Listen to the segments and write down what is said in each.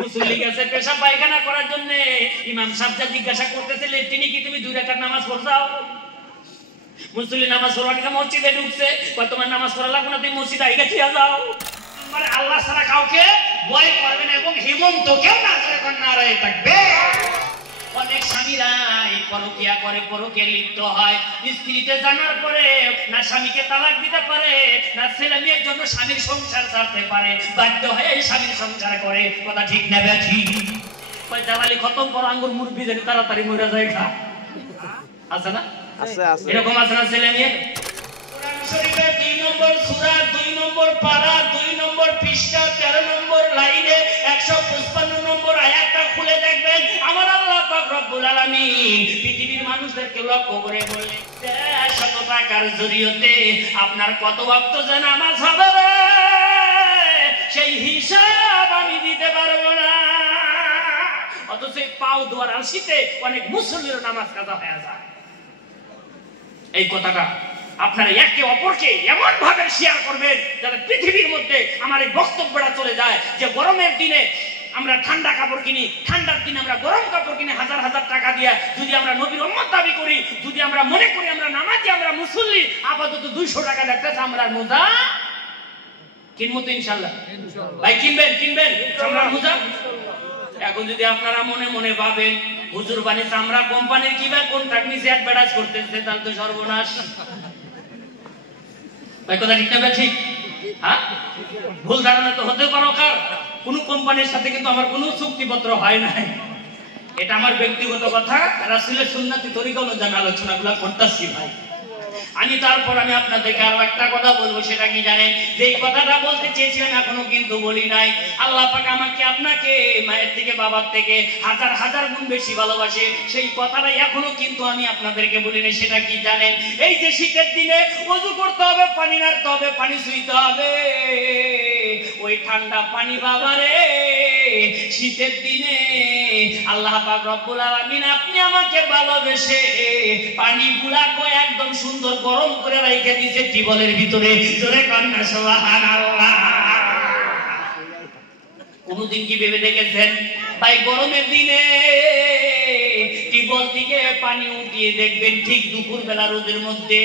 মুসল্লি গেছে পেশাব পায়খানা করার জন্য, ইমাম সাহেব জিজ্ঞাসা করতেছে লেট্রিনে কি তুমি 2 রাকাত নামাজ পড়ছাও? মুসল্লি নামাজ পড়ার জন্য মসজিদে ঢুকছে, কয় তোমার নামাজ পড়া লাগবে না, তুমি মসজিদে আইগা থিয়া যাও। মানে আল্লাহ ছাড়া কাউকে ভয় করবে না এবং হেমন্ত কেউ না করে নারায়ে থাকবে। অনেক স্বামীরা পরকিয়া করে, পরকিয়া লিপ্ত হয়, স্ত্রীতে জানার পরে না স্বামীকে তালাক দিতে পারে, না ছেলে মেয়ের জন্য স্বামীর সংসার ছাড়তে পারে, বাধ্য হয়ে স্বামীর সংসার করে। কথা ঠিক না ব্যাঠি? কয় জালালি খতম করো, আঙ্গুর মুরগি যেন তাড়াতাড়ি মরে যায়। খা আছে না? আছে, এরকম আছে না ছেলে মেয়ে? কোরআন শরীফের 2 নম্বর সূরা 2 নম্বর পারা 2 নম্বর পৃষ্ঠা 13 নম্বর লাইনে 155 নম্বর আয়াতটা খুলে দেখবেন। আমার আল্লাহ পাক রব্বুল আলামিন পৃথিবীর মানুষদেরকে লক্ষ্য করে বলে, 100 টাকার জরিয়তে আপনার কত ওয়াক্ত যে নামাজ হবে সেই হিসাব আমি দিতে পারবো না। অথচ পাও দোয়ার আলসিতে অনেক মুসল্লির নামাজ কাজা হয়ে যায়। এই কথাটা আপনারা একে অপরকে এমন ভাবে শেয়ার করবেন যাতে পৃথিবীর মধ্যে আমার এই বক্তব্যটা চলে যায় যে গরমের দিনে আমরা ঠান্ডা কাপড় কিনি, ঠান্ডার দিনে আমরা গরম কাপড় কিনে হাজার হাজার টাকা দিয়ে যদি আমরা নবীর উম্মত দাবি করি, যদি আমরা মনে করি আমরা নামাজি, আমরা মুসল্লি, আপাতত 200 টাকা দেখতেছে আমরা মোজা কিনবো তো ইনশাআল্লাহ। ভাই কিনবেন চামড়ার মোজা? এখন যদি আপনারা মনে মনে ভাবেন হুজুর বানি চামড়া কোম্পানির কিবা কন্ট্রাক্ট নিয়ে অ্যাডভার্টাইজ করতেছে, তাহলে তো সর্বনাশ। ভাই কথা ঠিক না? ঠিক? হ্যাঁ, ভুল ধারণা তো হতে পারো কার, কোন কোম্পানির সাথে কিন্তু আমার কোনো চুক্তিপত্র হয় নাই। এটা আমার ব্যক্তিগত কথা, রাসূলের সুন্নতি তরিকা অনুযায়ী আলোচনাগুলো করতেছি ভাই। তারপর আমি আপনাদেরকে আরো একটা কথা বলবো, সেটা কি জানেন? যে কথাটা বলতে চেয়েছিলাম এখনো কিন্তু বলি নাই। আল্লাহ পাক আমাকে আপনাকে মায়ের থেকে বাবার থেকে হাজার হাজার গুণ বেশি ভালোবাসে, সেই কথাটা এখনো কিন্তু আমি আপনাদেরকে বলি নাই। সেটা কি জানেন? এই যে শীতের দিনে ওযু করতে হবে, পানি নাড়তে হবে, পানি ছুঁইতে হবে, ওই ঠান্ডা পানি বাবারে শীতের দিনে আল্লাহ পাক রব্বুল আলামিন আপনি আমাকে ভালোবেসে পানিগুলা কয় একদম সুন্দর গরম করে রেখে দিয়েছে টিবলের ভিতরে। জোরে কন্যা সুবহানাল্লাহ। কোনদিন কি ভেবে দেখেছেন ভাই গরমের দিনে টিবল থেকে পানি উঠিয়ে দেখবেন ঠিক দুপুর বেলা রোদের মধ্যে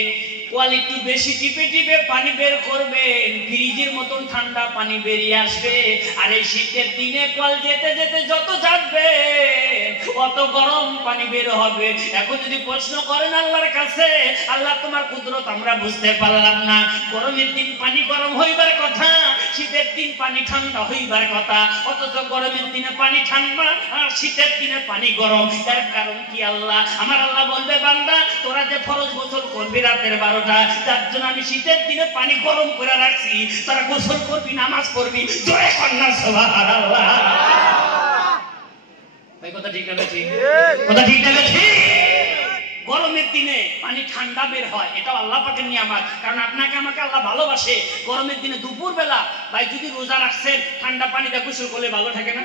কোয়ালিটি বেশি টিপে টিপে পানি বের করবেন, ফ্রিজের মতন ঠান্ডা পানি বেরিয়ে আসবে। আর এই শীতের দিনে কল যেতে যেতে যত যাবে অত গরম পানি বের হবে। এখন যদি প্রশ্ন করেন আল্লাহর কাছে, আল্লাহ তোমার কুদরত আমরা বুঝতে পারলাম না, গরমের দিন পানি গরম হইবার কথা, শীতের দিন পানি ঠান্ডা হইবার কথা, অথচ গরমের দিনে পানি ঠান্ডা আর শীতের দিনে পানি গরম। এর কারণ কি আল্লাহ? আমার আল্লাহ বলবে বান্দা তোরা যে ফরজ গোসল করবি রাতের 12টা, যার জন্য আমি শীতের দিনে পানি গরম করে রাখছি, তোরা গোসল করবি, নামাজ পড়বি। জয় কন্যা সুবহানাল্লাহ। ভাই কথা ঠিক না? ঠিক কথা ঠিক না? ঠিক। গরমের দিনে পানি ঠান্ডা বের হয়, এটা আল্লাহ পাকের নিয়ামত। কারণ আপনাকে আমাকে আল্লাহ ভালোবাসে। গরমের দিনে দুপুর বেলা ভাই যদি রোজা রাখছেন ঠান্ডা পানিতে গোসল করলে ভালো থাকে না?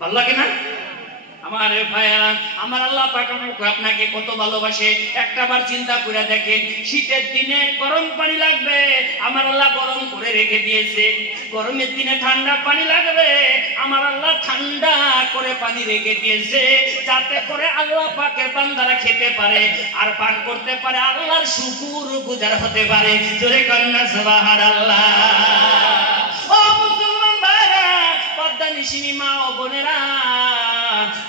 ভালো লাগে না? আমার ভাইয়া, আমার আল্লাহ পাক আপনাকে কত ভালোবাসে একটাবার চিন্তা করে দেখেন। শীতের দিনে গরম পানি লাগবে, আমার আল্লাহ গরম করে রেখে দিয়েছে। গরমের দিনে ঠান্ডা পানি লাগবে, আমার আল্লাহ ঠান্ডা করে পানি রেখে দিয়েছে, যাতে করে আল্লাহ পাকের বান্দারা খেতে পারে আর পান করতে পারে, আল্লাহর শুকর গুজার হতে পারে। জোরে কন্যা সুবহানাল্লাহ। ও মুসলমান ভাইরা, পর্দা নিশিনী মা ও বোনেরা,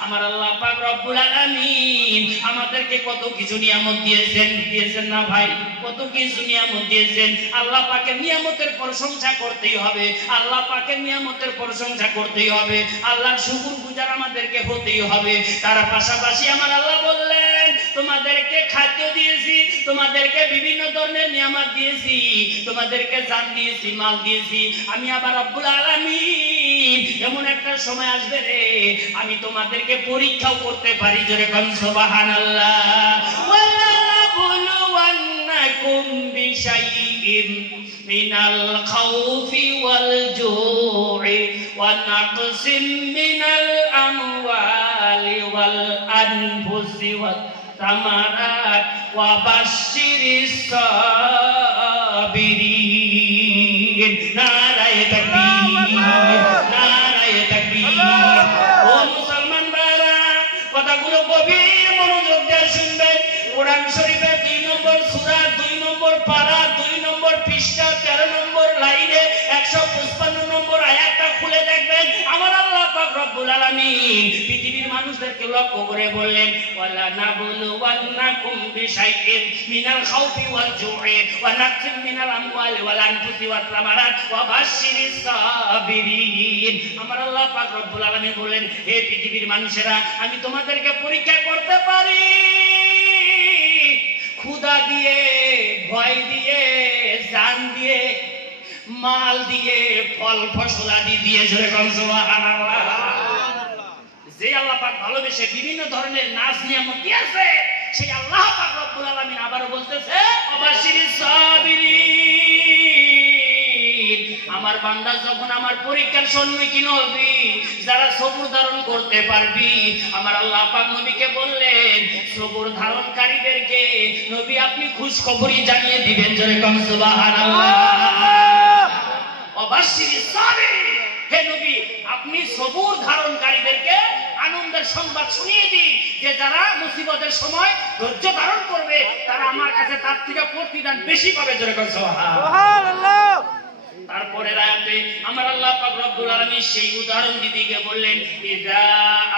আমার আল্লাহ পাক রব্বুল আলামিন আমাদেরকে কত কিছু নিয়ামত দিয়েছেন না ভাই? কত কিছু নিয়ামত দিয়েছেন। আল্লাহ পাকের নিয়ামতের প্রশংসা করতেই হবে, আল্লাহ পাকের নিয়ামতের প্রশংসা করতেই হবে, আল্লাহর শুকরগুজার আমাদেরকে হতেই হবে। তার পাশাপাশি আমার আল্লাহ বললেন তোমাদেরকে খাদ্য দিয়েছি, তোমাদেরকে বিভিন্ন ধরনের নিয়ামত দিয়েছি, তোমাদেরকে জান দিয়েছি, মাল দিয়েছি। আমি আবার রব্বুল আলামিন এমন একটা সময় আসবে রে আমি তোমাদেরকে পরীক্ষাও করতে পারি। জোরে কোন সুবহানাল্লাহ। ওয়ালা বুলওয়ান্নাকুম বিশাইইন মিনাল খাউফি ওয়াল জু'i ওয়া নাকসিম মিনাল আমওয়ালি ওয়াল আনফুসি ওয়াত তামারাত ওয়া বাশশিরিস সাবিরিন। নারায়ে তাকবীর, নারায়ে তাকবীর। কথাগুলো গভীর মনোযোগ দিয়ে শুনবেন। কোরআন শরীফের 2 নম্বর সূরা 2 নম্বর পারা 2 নম্বর পৃষ্ঠা 13 নম্বর লাইনে 155 নম্বর আয়াতটা খুলে দেখবেন। আমার আল্লাহ পাক রব্বুল আলামিন পৃথিবীর মানুষদেরকে লক্ষ্য করে বললেন, ওয়ালা নাবলুওয়ান্নাকুম বিশাইইন মিনাল খাউফি ওয়াল জু'i ওয়া নাকসিম মিনাল আমওয়ালি ওয়াল আনফুসি ওয়াস সামারাত ওয়া বাশশিরিস সাবিরিন। আমার আল্লাহ পাক রব্বুল আলামিন বলেন, হে পৃথিবীর মানুষেরা, আমি তোমাদেরকে পরীক্ষা করতে পারি ক্ষুধা দিয়ে, ভয় দিয়ে, জান দিয়ে, মাল দিয়ে, ফল ফসলাদি দিয়ে। জোরে বলুন সুবহানাল্লাহ। যে আল্লাহ পাক ভালোবেসে বিভিন্ন ধরনের নাজ নিয়ামত দিয়েছে, সেই আল্লাহ পাক রব্বুল আলামিন আবারো বলতেছে, ওয়াবাশিরিস সাবিরিন। আমার বান্দা যখন আমার পরীক্ষার সম্মুখীন হবি, যারা সবর ধারণ করতে পারবি, আমার আল্লাহ পাক নবীকে বললেন, সবর ধারণকারীদেরকে নবী আপনি খুশখবরি জানিয়ে দিবেন। জোরে বলুন সুবহানাল্লাহ। ওয়াবাশিরিস সাবিরিন, হে নবী আপনি সবর ধারণকারীদেরকে আনন্দের সংবাদ শুনিয়ে দিন যে যারা মুসিবতের সময় ধৈর্য ধারণ করবে, তারা আমার কাছে তার থেকে প্রতিদান বেশি পাবে। জোরে বলুন সুবহানাল্লাহ। তারপরে আয়াতে আমার আল্লাহ পাক রব্বুল আলামিন সেই উদাহরণ দিতে বললেন, ইযা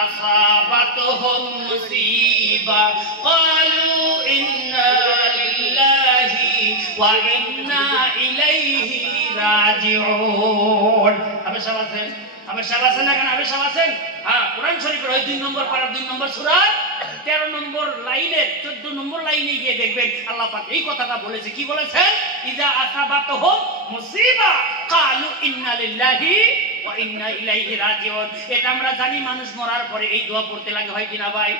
আসাবাতুহুম মুসিবা ক্বালু ইন্না লিল্লাহি ওয়া ইন্না ইলাইহি রাজিউন। আবেশাব আছেন? আবেশাব আছেন না? কেন আবেশাব আছেন? হ্যাঁ, কোরআন শরীফের ওই 2 নম্বর পারা 2 নম্বর সূরা 13 নম্বর লাইনে 14 নম্বর লাইনে গিয়ে দেখবেন আল্লাহ পাক এই কথাটা বলেছে। কি বলেছেন? ইযা আসাবাতুহুম মুসিবা ক্বালু ইন্না লিল্লাহি ওয়া ইন্না ইলাইহি রাজিউন। এটা আমরা জানি মানুষ মরার পরে এই দোয়া পড়তে লাগে, হয় কিনা ভাই?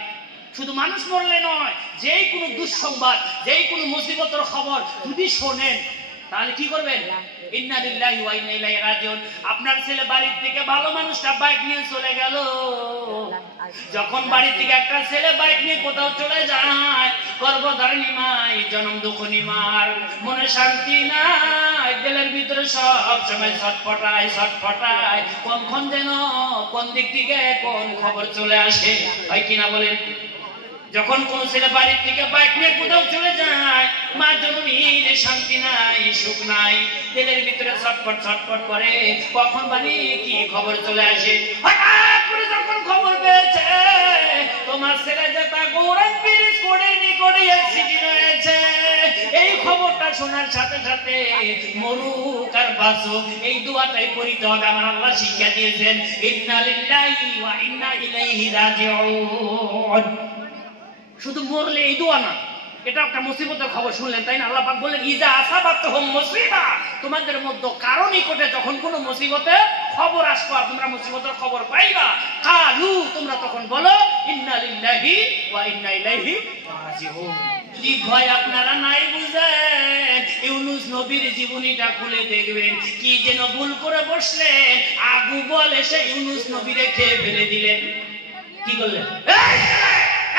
শুধু মানুষ মরলে নয়, যেই কোনো দুঃসংবাদ, যেই কোনো মুসিবতের খবর যদি শোনেন, তাহলে কি করবেন? ইন্না লিল্লাহি ওয়া ইন্না ইলাইহি রাজিউন। আপনার ছেলে বাড়ি থেকে, ভালো মানুষটা বাইক নিয়ে চলে গেল। যখন বাড়ি থেকে একটা ছেলে বাইক নিয়ে কোথাও চলে যায়, গর্ভধারিণী মাই, জনম দুঃখনী মার মনে শান্তি নাই, দিলের ভিতরে সব সময় ছটফটায় ছটফটায়, কখন যেন কোন দিক থেকে কোন খবর চলে আসে, হয় কিনা বলেন? যখন কোন ছেলে বাড়ির থেকে বাইক নিয়ে কোথাও চলে যায়, মা জননীর শান্তি নাই, সুখ নাই, দিলের ভিতরে ছটফট ছটফট করে, কখন বাড়ি কি খবর চলে আসে। হঠাৎ করে যখন খবর পেয়েছে তোমার ছেলে যে তা গৌরান ব্রিজ কোডের নিকটে অ্যাক্সিডেন্ট হয়েছে, এই খবরটা শোনার সাথে সাথে মরুক আর বাঁচুক, এই দোয়াটাই পড়তে হবে। আমার আল্লাহ শিক্ষা দিয়েছেন, ইন্না লিল্লাহি ওয়া ইন্না ইলাইহি রাজিউন। শুধু মরলে এই দোয়া না, এটা একটা মুসিবতের খবর শুনলেন, তাই না? আল্লাহ পাক বললেন, ইজা আসাবাতুহুম মুসিবা, তোমাদের মধ্যে কারো নিকটে যখন কোনো মুসিবতের খবর আসবে, তোমরা মুসিবতের খবর পাইবা, কালু তোমরা তখন বলো ইন্না লিল্লাহি ওয়া ইন্না ইলাইহি রাজিউন। যদি ভয় আপনারা নাই বুঝেন, ইউনূস নবীর জীবনীটা খুলে দেখবেন, কি যেন ভুল করে বসলে আবু বল এসে ইউনূস নবীরে খেয়ে ফেলে দিলেন। কি করলেন?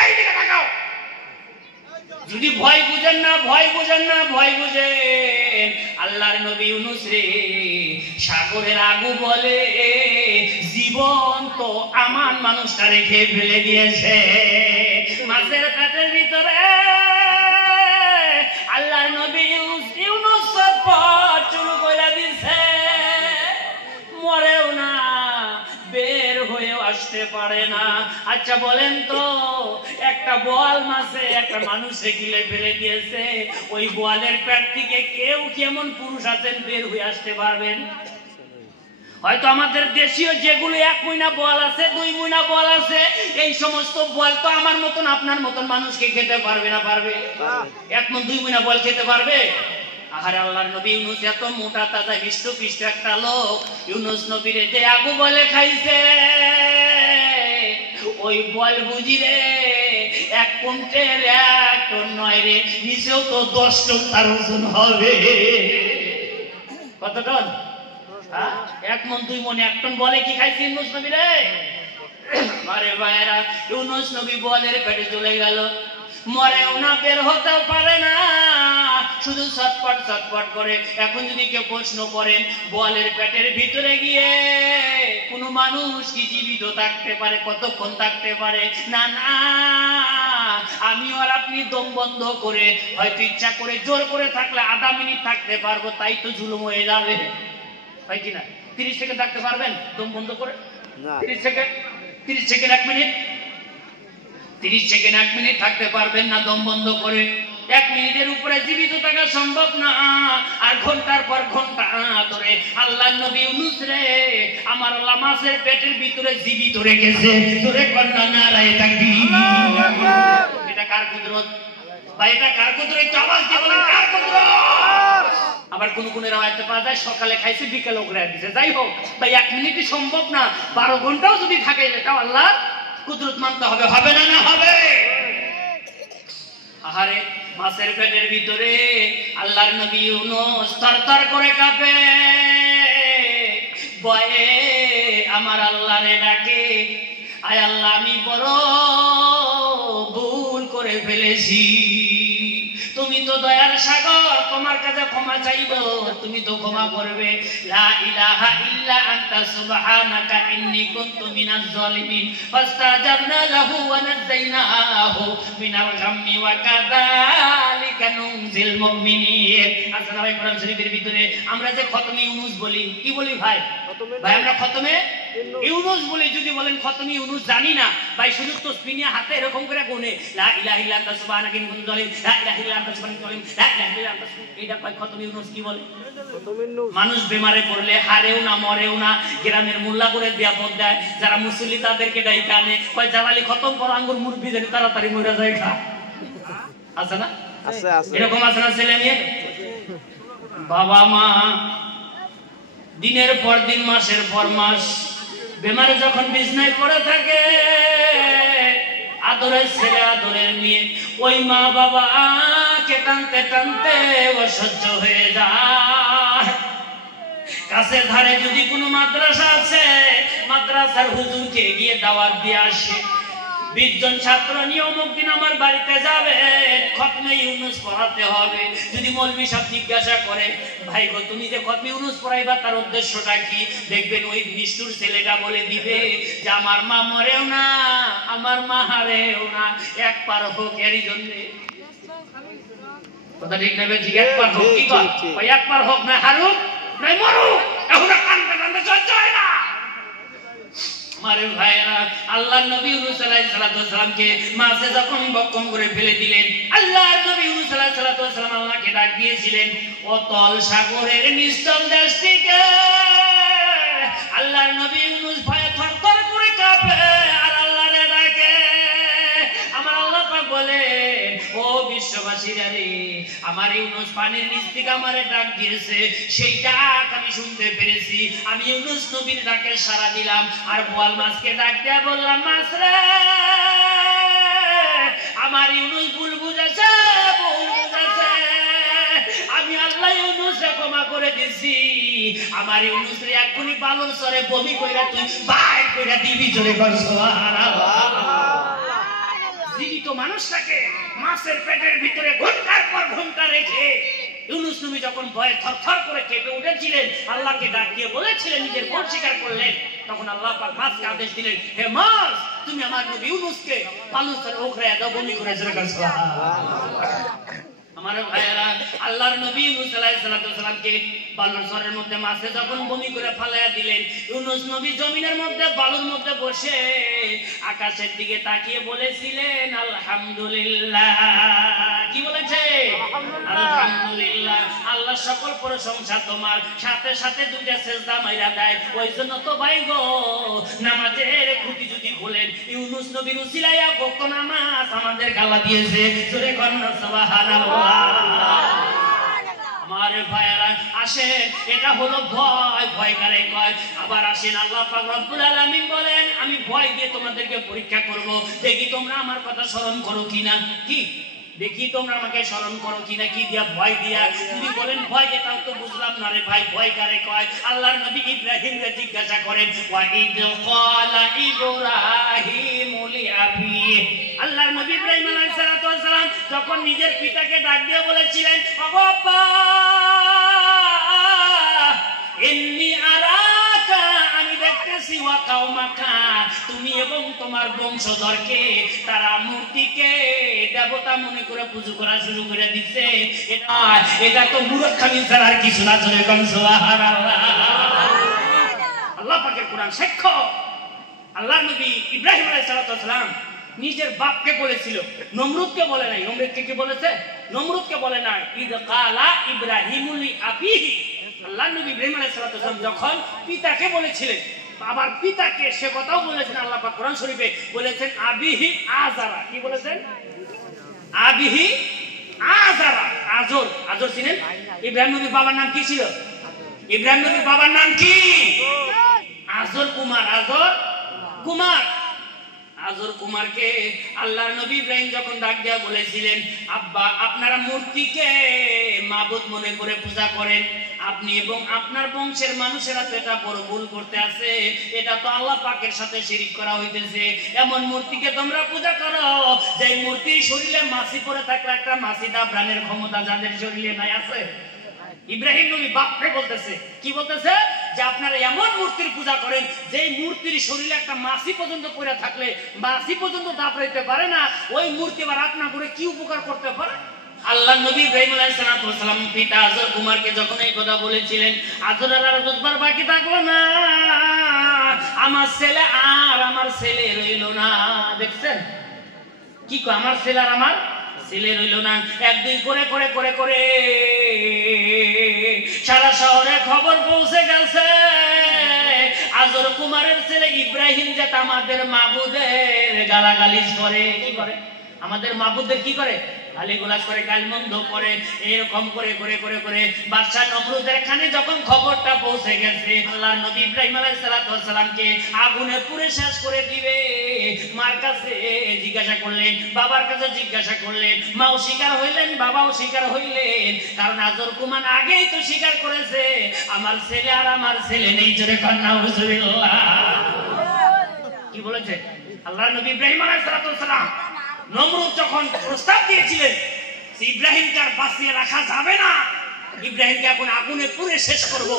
এই দিকে তাকাও। যদি ভয় বুঝেন না, ভয় বুঝেন না, ভয় বুঝেন, আল্লাহর নবী ইউনূস রে সাগরের আগু বলে জীবন্ত আমান মানুষটা রেখে ফেলে দিয়েছে মাছের পেটের ভিতরে। আল্লাহর নবী ইউনূস ছটফট শুরু করে দিছে, মরেও না, বের হয়েও আসতে পারে না। আচ্ছা বলেন তো, একটা বোয়াল মাছে একটা মানুষে গিলে ফেলে দিয়েছে, ওই বোয়ালের পেট থেকে কেউ কেমন পুরুষ আছেন বের হয়ে আসতে পারবেন? হয়তো আমাদের দেশীয় যেগুলো 1 মহিনা বোয়াল আছে, 2 মহিনা বোয়াল আছে, এই সমস্ত বোয়াল তো আমার মতন আপনার মতন মানুষকে খেতে পারবে না? পারবে? 1 মণ 2 মহিনা বোয়াল খেতে পারবে? আহারে আল্লাহর নবী ইউনূস এত মোটা তাজা হৃষ্টপুষ্ট একটা লোক, ইউনূস নবীরে যে আগু বলে খাইছে, ওই বল বুঝি রে 1 কুইন্টাল 1 টন নয় রে, নিচেও তো 10 টন তার ওজন হবে। কত টন? 1 মণ 2 মণ 1 টন বলে কি খাইছে ইউনূস নবী রে? আরে ভাইরা, ইউনূস নবী বলের পেটে চলে গেল, মরেও না, বের হতেও পারে না, শুধু ছটফট ছটফট করে। এখন যদি কেউ প্রশ্ন করেন, বলের পেটের ভিতরে গিয়ে কোন মানুষ কি জীবিত থাকতে পারে? কতক্ষণ থাকতে পারে? না না, আমি আর আপনি দম বন্ধ করে হয়তো ইচ্ছা করে জোর করে থাকলে আধা মিনিট থাকতে পারবো, তাই তো জুলুম হয়ে যাবে, তাই কিনা? 30 সেকেন্ড থাকতে পারবেন দম বন্ধ করে? 30 second, 30 second 1 minute, 30 second 1 minute থাকতে পারবেন না দম বন্ধ করে? 1 মিনিটের উপরে জীবিত থাকা সম্ভব না। আর ঘন্টার পর ঘন্টা ধরে আল্লাহর নবী ইউনূস রে আমার আল্লাহ মাছের পেটের ভিতরে জীবিত রেখেছে। জোরে কন্যা নারায়ে তাকবীর। এটা কার কুদরত ভাই? এটা কার কুদরত? আওয়াজ দিয়ে বলেন কার কুদরত? আবার কোন কোন রাওয়ায়াতে পাওয়া যায় সকালে খাইছে বিকেলে উগড়ায় দিছে। যাই হোক ভাই, 1 মিনিটই সম্ভব না, 12 ঘন্টাও যদি থাকে এটাও আল্লাহ কুদরত মানতে হবে। হবে না? না হবে। আহারে মাছের পেটের ভিতরে আল্লাহর নবী ইউনূস থরথর করে কাঁপে, ভয়ে আমার আল্লাহরে ডাকে, আয় আল্লাহ আমি বড় ভুল করে ফেলেছি, তুমি তো দয়ার সাগর, তোমার কাছে ক্ষমা চাইব, তুমি তো ক্ষমা করবে। লা ইলাহা ইল্লা আনতা সুবহানাকা ইন্নী কুনতু মিনাজ জালিমিন। ফাস্তাজাবনা লাহু ওয়া নাযায়নাহু মিনাল গাম্মি ওয়া কাযালিকা নুনজিল মুমিনিন। আসলে ভাই কোরআন শরীফের ভিতরে আমরা যে খতমে ইউনূস বলি, কি বলি ভাই? ভাই আমরা খতমে ইউনূস বলি। যদি বলেন খতমে ইউনূস জানি না ভাই, শুধু তাসবিহ নিয়ে হাতে এরকম করে গুনে লা ইলাহা ইল্লা আনতা সুবহানাকা ইন্নী কুনতু জালিমিন, লা ইলাহা ইল্লা আনতা সুবহানাকা জালিমিন, লা ইলাহা ইল্লা আনতা। এটা কয় খতমে ইউনূস কি বলে? মানুষ বেমারে পড়লে হারেও না মরেও না, গ্রামের মোল্লা করে বিয়াপদ দেয়, যারা মুসল্লি তাদেরকে ডাইকা আনে, কয় জালালি খতম করো আঙ্গুর মুরবি জানি তাড়াতাড়ি মরে যায়। খা আছে না? আছে আছে, এরকম আছে না? ছেলে মেয়ে, বাবা মা দিনের পর দিন মাসের পর মাস বেমারে যখন বিছনায় পড়ে থাকে, আদরের ছেলে আদরের মেয়ে ওই মা বাবাকে টানতে টানতে অসহ্য হয়ে যায়। কাছের ধারে যদি কোনো মাদ্রাসা আছে, মাদ্রাসার হুজুরকে গিয়ে দাওয়াত দিয়ে আসে, 20 জন ছাত্র নিয়ে অমুক দিন আমার বাড়িতে যাবে, খতমে ইউনূস পড়াতে হবে। যদি মৌলভী সাহেব জিজ্ঞাসা করে, ভাই গো তুমি যে খতমে ইউনূস পড়াইবা তার উদ্দেশ্যটা কি? দেখবেন ওই নিষ্ঠুর ছেলেটা বলে দিবে যে আমার মা মরেও না, আমার মা হারেও না, এক পার হোক এরই জন্য। কথা ঠিক নেবে? ঠিক এক পার হোক, কি কর ওই এক পার হোক, না হারুক না মরুক, এখন কানতে কানতে সহ্য হয় না। মারে ভাইরা, আল্লাহর নবী ইউনূস আলাইহিস সালাতু ওয়াস সালামকে মাছে যখন বক্ষণ করে ফেলে দিলেন, আল্লাহর নবী ইউনূস আলাইহিস সালাতু ওয়াস সালাম আল্লাহকে ডাক দিয়েছিলেন, অতল সাগরের নিস্তল দেশ থেকে আল্লাহর নবী ইউনূস ভয়ে থরথর করে কাঁপে আর আল্লাহরে ডাকে। আমার আল্লাহ পাক বলে, ও বিশ্ববাসীরা রে, আমার ইউনূস পানির নিচ থেকে আমারে ডাক দিয়েছে, সেই ডাক আমি শুনতে পেরেছি। আমি ইউনূস নবীর ডাকে সাড়া দিলাম আর বোয়াল মাছকে ডাক দিয়া বললাম, মাছ রে আমার ইউনূস ভুল বুঝেছে, ভুল বুঝেছে, আমি আল্লাহ ইউনূসকে ক্ষমা করে দিছি, আমার ইউনূস রে এক্ষুনি বালুর চরে বমি কইরা তুই বাইর কইরা দিবি। জোরে কর সুবহানাল্লাহ। জীবিত মানুষটাকে মাছের পেটের ভিতরে ঘন্টার পর ঘন্টা রেখে ইউনূস নবী যখন ভয়ে থরথর করে কেঁপে উঠেছিলেন, আল্লাহকে ডাক দিয়ে বলেছিলেন, নিজের ভুল স্বীকার করলেন, তখন আল্লাহ পাক মাছকে আদেশ দিলেন, হে মাছ তুমি আমার নবী ইউনূসকে বালুর চরে ওখরায়া দাও, বমি করে। জোরে কর সুবহানাল্লাহ। আমার ভাইয়েরা, আল্লাহর নবী ইউনূস আলাইহিস সালাতু ওয়াস সালামকে বালুর চরের মধ্যে মাছে যখন বমি করে ফালাইয়া দিলেন, ইউনূস নবী জমিনের মধ্যে বালুর মধ্যে বসে আকাশের দিকে তাকিয়ে বলেছিলেন আলহামদুলিল্লাহ। কি বলেছে? আলহামদুলিল্লাহ। আল্লাহ সকল প্রশংসা তোমার। সাথে সাথে দুইটা সিজদা মাইরা দেয়। ওই জন্য তো ভাই গো, নামাজের খুঁটি যদি খোলেন, ইউনূস নবীর উসিলায়া ভক্ত নামাজ আমাদের গালা দিয়েছে। জোরে কন্যা সুবহানাল্লাহ। আমার ভাইয়েরা আসেন, এটা হলো ভয়। ভয় কারে কয়? আবার আসেন, আল্লাহ পাক রব্বুল আলামিন বলেন, আমি ভয় দিয়ে তোমাদেরকে পরীক্ষা করব, দেখি তোমরা আমার কথা স্মরণ করো কিনা। কি দেখি তোমরা আমাকে স্মরণ করো কিনা? কি দিয়া? ভয় দিয়া। যদি বলেন ভয়, এটাও তো বুঝলাম না রে ভাই, ভয় কারে কয়? আল্লাহর নবী ইব্রাহিমকে জিজ্ঞাসা করেন, ওয়া ইদ ক্বালা ইব্রাহিমু লিআবিহি। আল্লাহর নবী ইব্রাহিম আলাইহিস সালাতু ওয়াস সালাম যখন নিজের পিতাকে ডাক দিয়ে বলেছিলেন, ওগো আব্বা ইন্নী আরাকা, আমি দেখতে ওয়া কাওমাকা, তুমি এবং তোমার বংশধরকে তারা মূর্তিকে দেবতা মনে করে পূজা করা শুরু করে দিচ্ছে। এটা তো মূর্খামি ছাড়া আর কিছু না। জোরে কোন সুবহানাল্লাহ। আল্লাহ পাকের কোরআন সাক্ষ্য। আল্লাহর নবী ইব্রাহিম আলাইহিস সালাম নিজের বাপকে বলেছিল, নমরুদকে বলে নাই। নমরুদকে কি বলেছে? নমরুদকে বলে নাই। ইদ কালা ইব্রাহিমু লি আবিহি, আল্লাহর নবী ইব্রাহিম আলাইহিস সালাম যখন পিতাকে বলেছিলেন, বাবার পিতাকে, সে কথাও বলেছেন আল্লাহ পাক কোরআন শরীফে বলেছেন আবিহি আযারা। কি বলেছেন? আবিহি আযারা, আজর। আজর ছিলেন ইব্রাহিম নবীর বাবার নাম কি ছিল? ইব্রাহিম নবীর বাবার নাম কি? আজর কুমার। আজর কুমার। আজর কুমারকে আল্লাহর নবী ইব্রাহিম যখন ডাক দেয়া বলেছিলেন, আব্বা আপনারা মূর্তিকে মাবুদ মনে করে পূজা করেন, আপনি এবং আপনার বংশের মানুষেরা তো এটা বড় ভুল করতে আছে, এটা তো আল্লাহ পাকের সাথে শিরিক করা হইতেছে। এমন মূর্তিকে তোমরা পূজা করো যে মূর্তির শরীরে মাছি পড়ে থাকলে একটা মাছি দাবরানের ক্ষমতা যাদের শরীরে নাই আছে। ইব্রাহিম নবী বাপকে বলতেছে, কি বলতেছে? যে আপনারা এমন মূর্তির পূজা করেন যে মূর্তির শরীরে একটা মাছি পর্যন্ত পড়ে থাকলে, মাছি পর্যন্ত দাবড়াইতে পারে না, ওই মূর্তি আবার আপনার করে কি উপকার করতে পারে? আল্লাহ নবী ইব্রাহিম আলাইহিস সালাম পিতা আজর কুমারকে যখন এই কথা বলেছিলেন, আজরের আর বুঝবার বাকি থাকলো না। আমার ছেলে আর আমার ছেলে রইল না। দেখছেন কি কয়? আমার ছেলে আর আমার ছেলে রইল না। এক দুই করে করে করে করে সারা শহরে খবর পৌঁছে গেছে, আজর কুমারের ছেলে ইব্রাহিম যে আমাদের মাবুদের গালাগালিজ করে। কি করে? আমাদের মাবুদের কি করে? গালিগালাজ করে, গালমন্দ করে। এরকম করে করে করে করে বাদশা নমরুদের কানে যখন খবরটা পৌঁছে গেছে, আল্লাহর নবী ইব্রাহিম আলাইহিস সালামকে আগুনে পুড়ে শেষ করে দিবে। মার কাছে জিজ্ঞাসা করলেন, বাবার কাছে জিজ্ঞাসা করলেন, মাও স্বীকার হইলেন, বাবাও স্বীকার হইলেন। কারণ আজর কুমার আগেই তো স্বীকার করেছে আমার ছেলে আর আমার ছেলে নেই। জোরে কন্যা হুজুরিল্লাহ। কি বলেছে আল্লাহর নবী ইব্রাহিম আলাইহিস সালাম? নমরুদ যখন প্রস্তাব দিয়েছিলেন ইব্রাহিমকে আর বাঁচিয়ে রাখা যাবে না, ইব্রাহিমকে এখন আগুনে পুড়ে শেষ করব,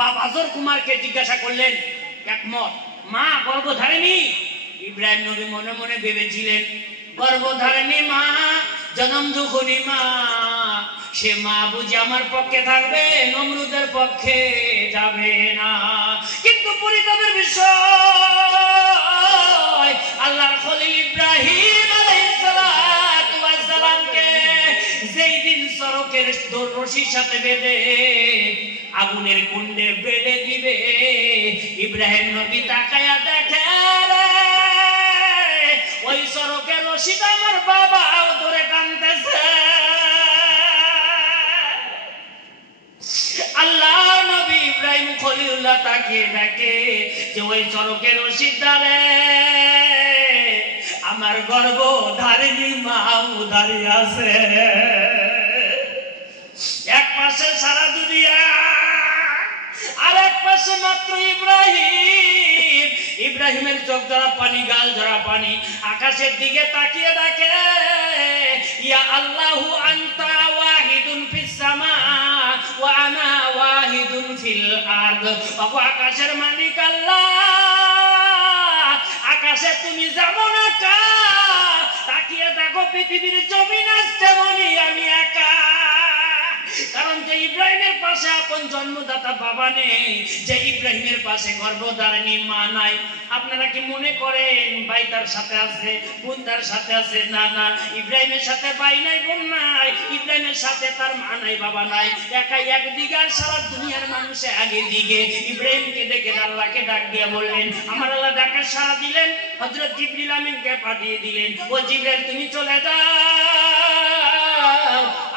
বাবা আজর কুমারকে জিজ্ঞাসা করলেন একমত, মা গর্ভধারিণী? ইব্রাহিম নবী মনে মনে ভেবেছিলেন গর্ভধারিণী মা, জনম দুঃখনী মা, সে মা বুঝি আমার পক্ষে থাকবে, নমরুদের পক্ষে যাবে না। কিন্তু পরিতাপের বিষয় আল্লাহর খলিল ইব্রাহিম আলাইহিস সালামকে যেই দিন সড়কের রশির সাথে বেঁধে আগুনের কুণ্ডে বেঁধে দিবে, ইব্রাহিম নবী তাকায়া দেখে ওই সড়কের রশিটা আমার বাবাও ধরে টানতেছে। আল্লাহ নবী ইব্রাহিম খলিলুল্লাহ তাকিয়ে দেখে যে ওই সড়কের রশির ধারে আমার গর্ভধারিণী মাও দাঁড়িয়ে আছে। এক পাশে সারা দুনিয়া, আর এক পাশে মাত্র ইব্রাহিম। ইব্রাহিমের চোখ ধরা পানি, গাল ধরা পানি। আকাশের দিকে তাকিয়ে দেখে ইয়া আল্লাহু আনতা ওয়াহিদুন ফিস সামা ওয়া আনা ওয়াহিদুন ফিল আরদ। আকাশের মালিক আল্লাহ, আকাশে তুমি যাবো না কা, তাকিয়ে দেখো পৃথিবীর জমিন আসছে মনি আমি একা। কারণ যে ইব্রাহিমের পাশে আপন জন্মদাতা বাবা নেই, যে ইব্রাহিমের পাশে গর্ভধারিণী মা নাই, আপনারা কি মনে করেন ভাই তার সাথে আছে, বোন তার সাথে আছে? না না, ইব্রাহিমের সাথে ভাই নাই, বোন নাই, ইব্রাহিমের সাথে তার মা নাই, বাবা নাই, একাই একদিকে, আর সারা দুনিয়ার মানুষে আগে দিকে। ইব্রাহিমকে দেখে আল্লাহকে ডাক দিয়ে বললেন, আমার আল্লাহ ডাকে সাড়া দিলেন, হযরত জিবরিল আমিনকে পাঠিয়ে দিলেন, ও জিবরাইল তুমি চলে যাও,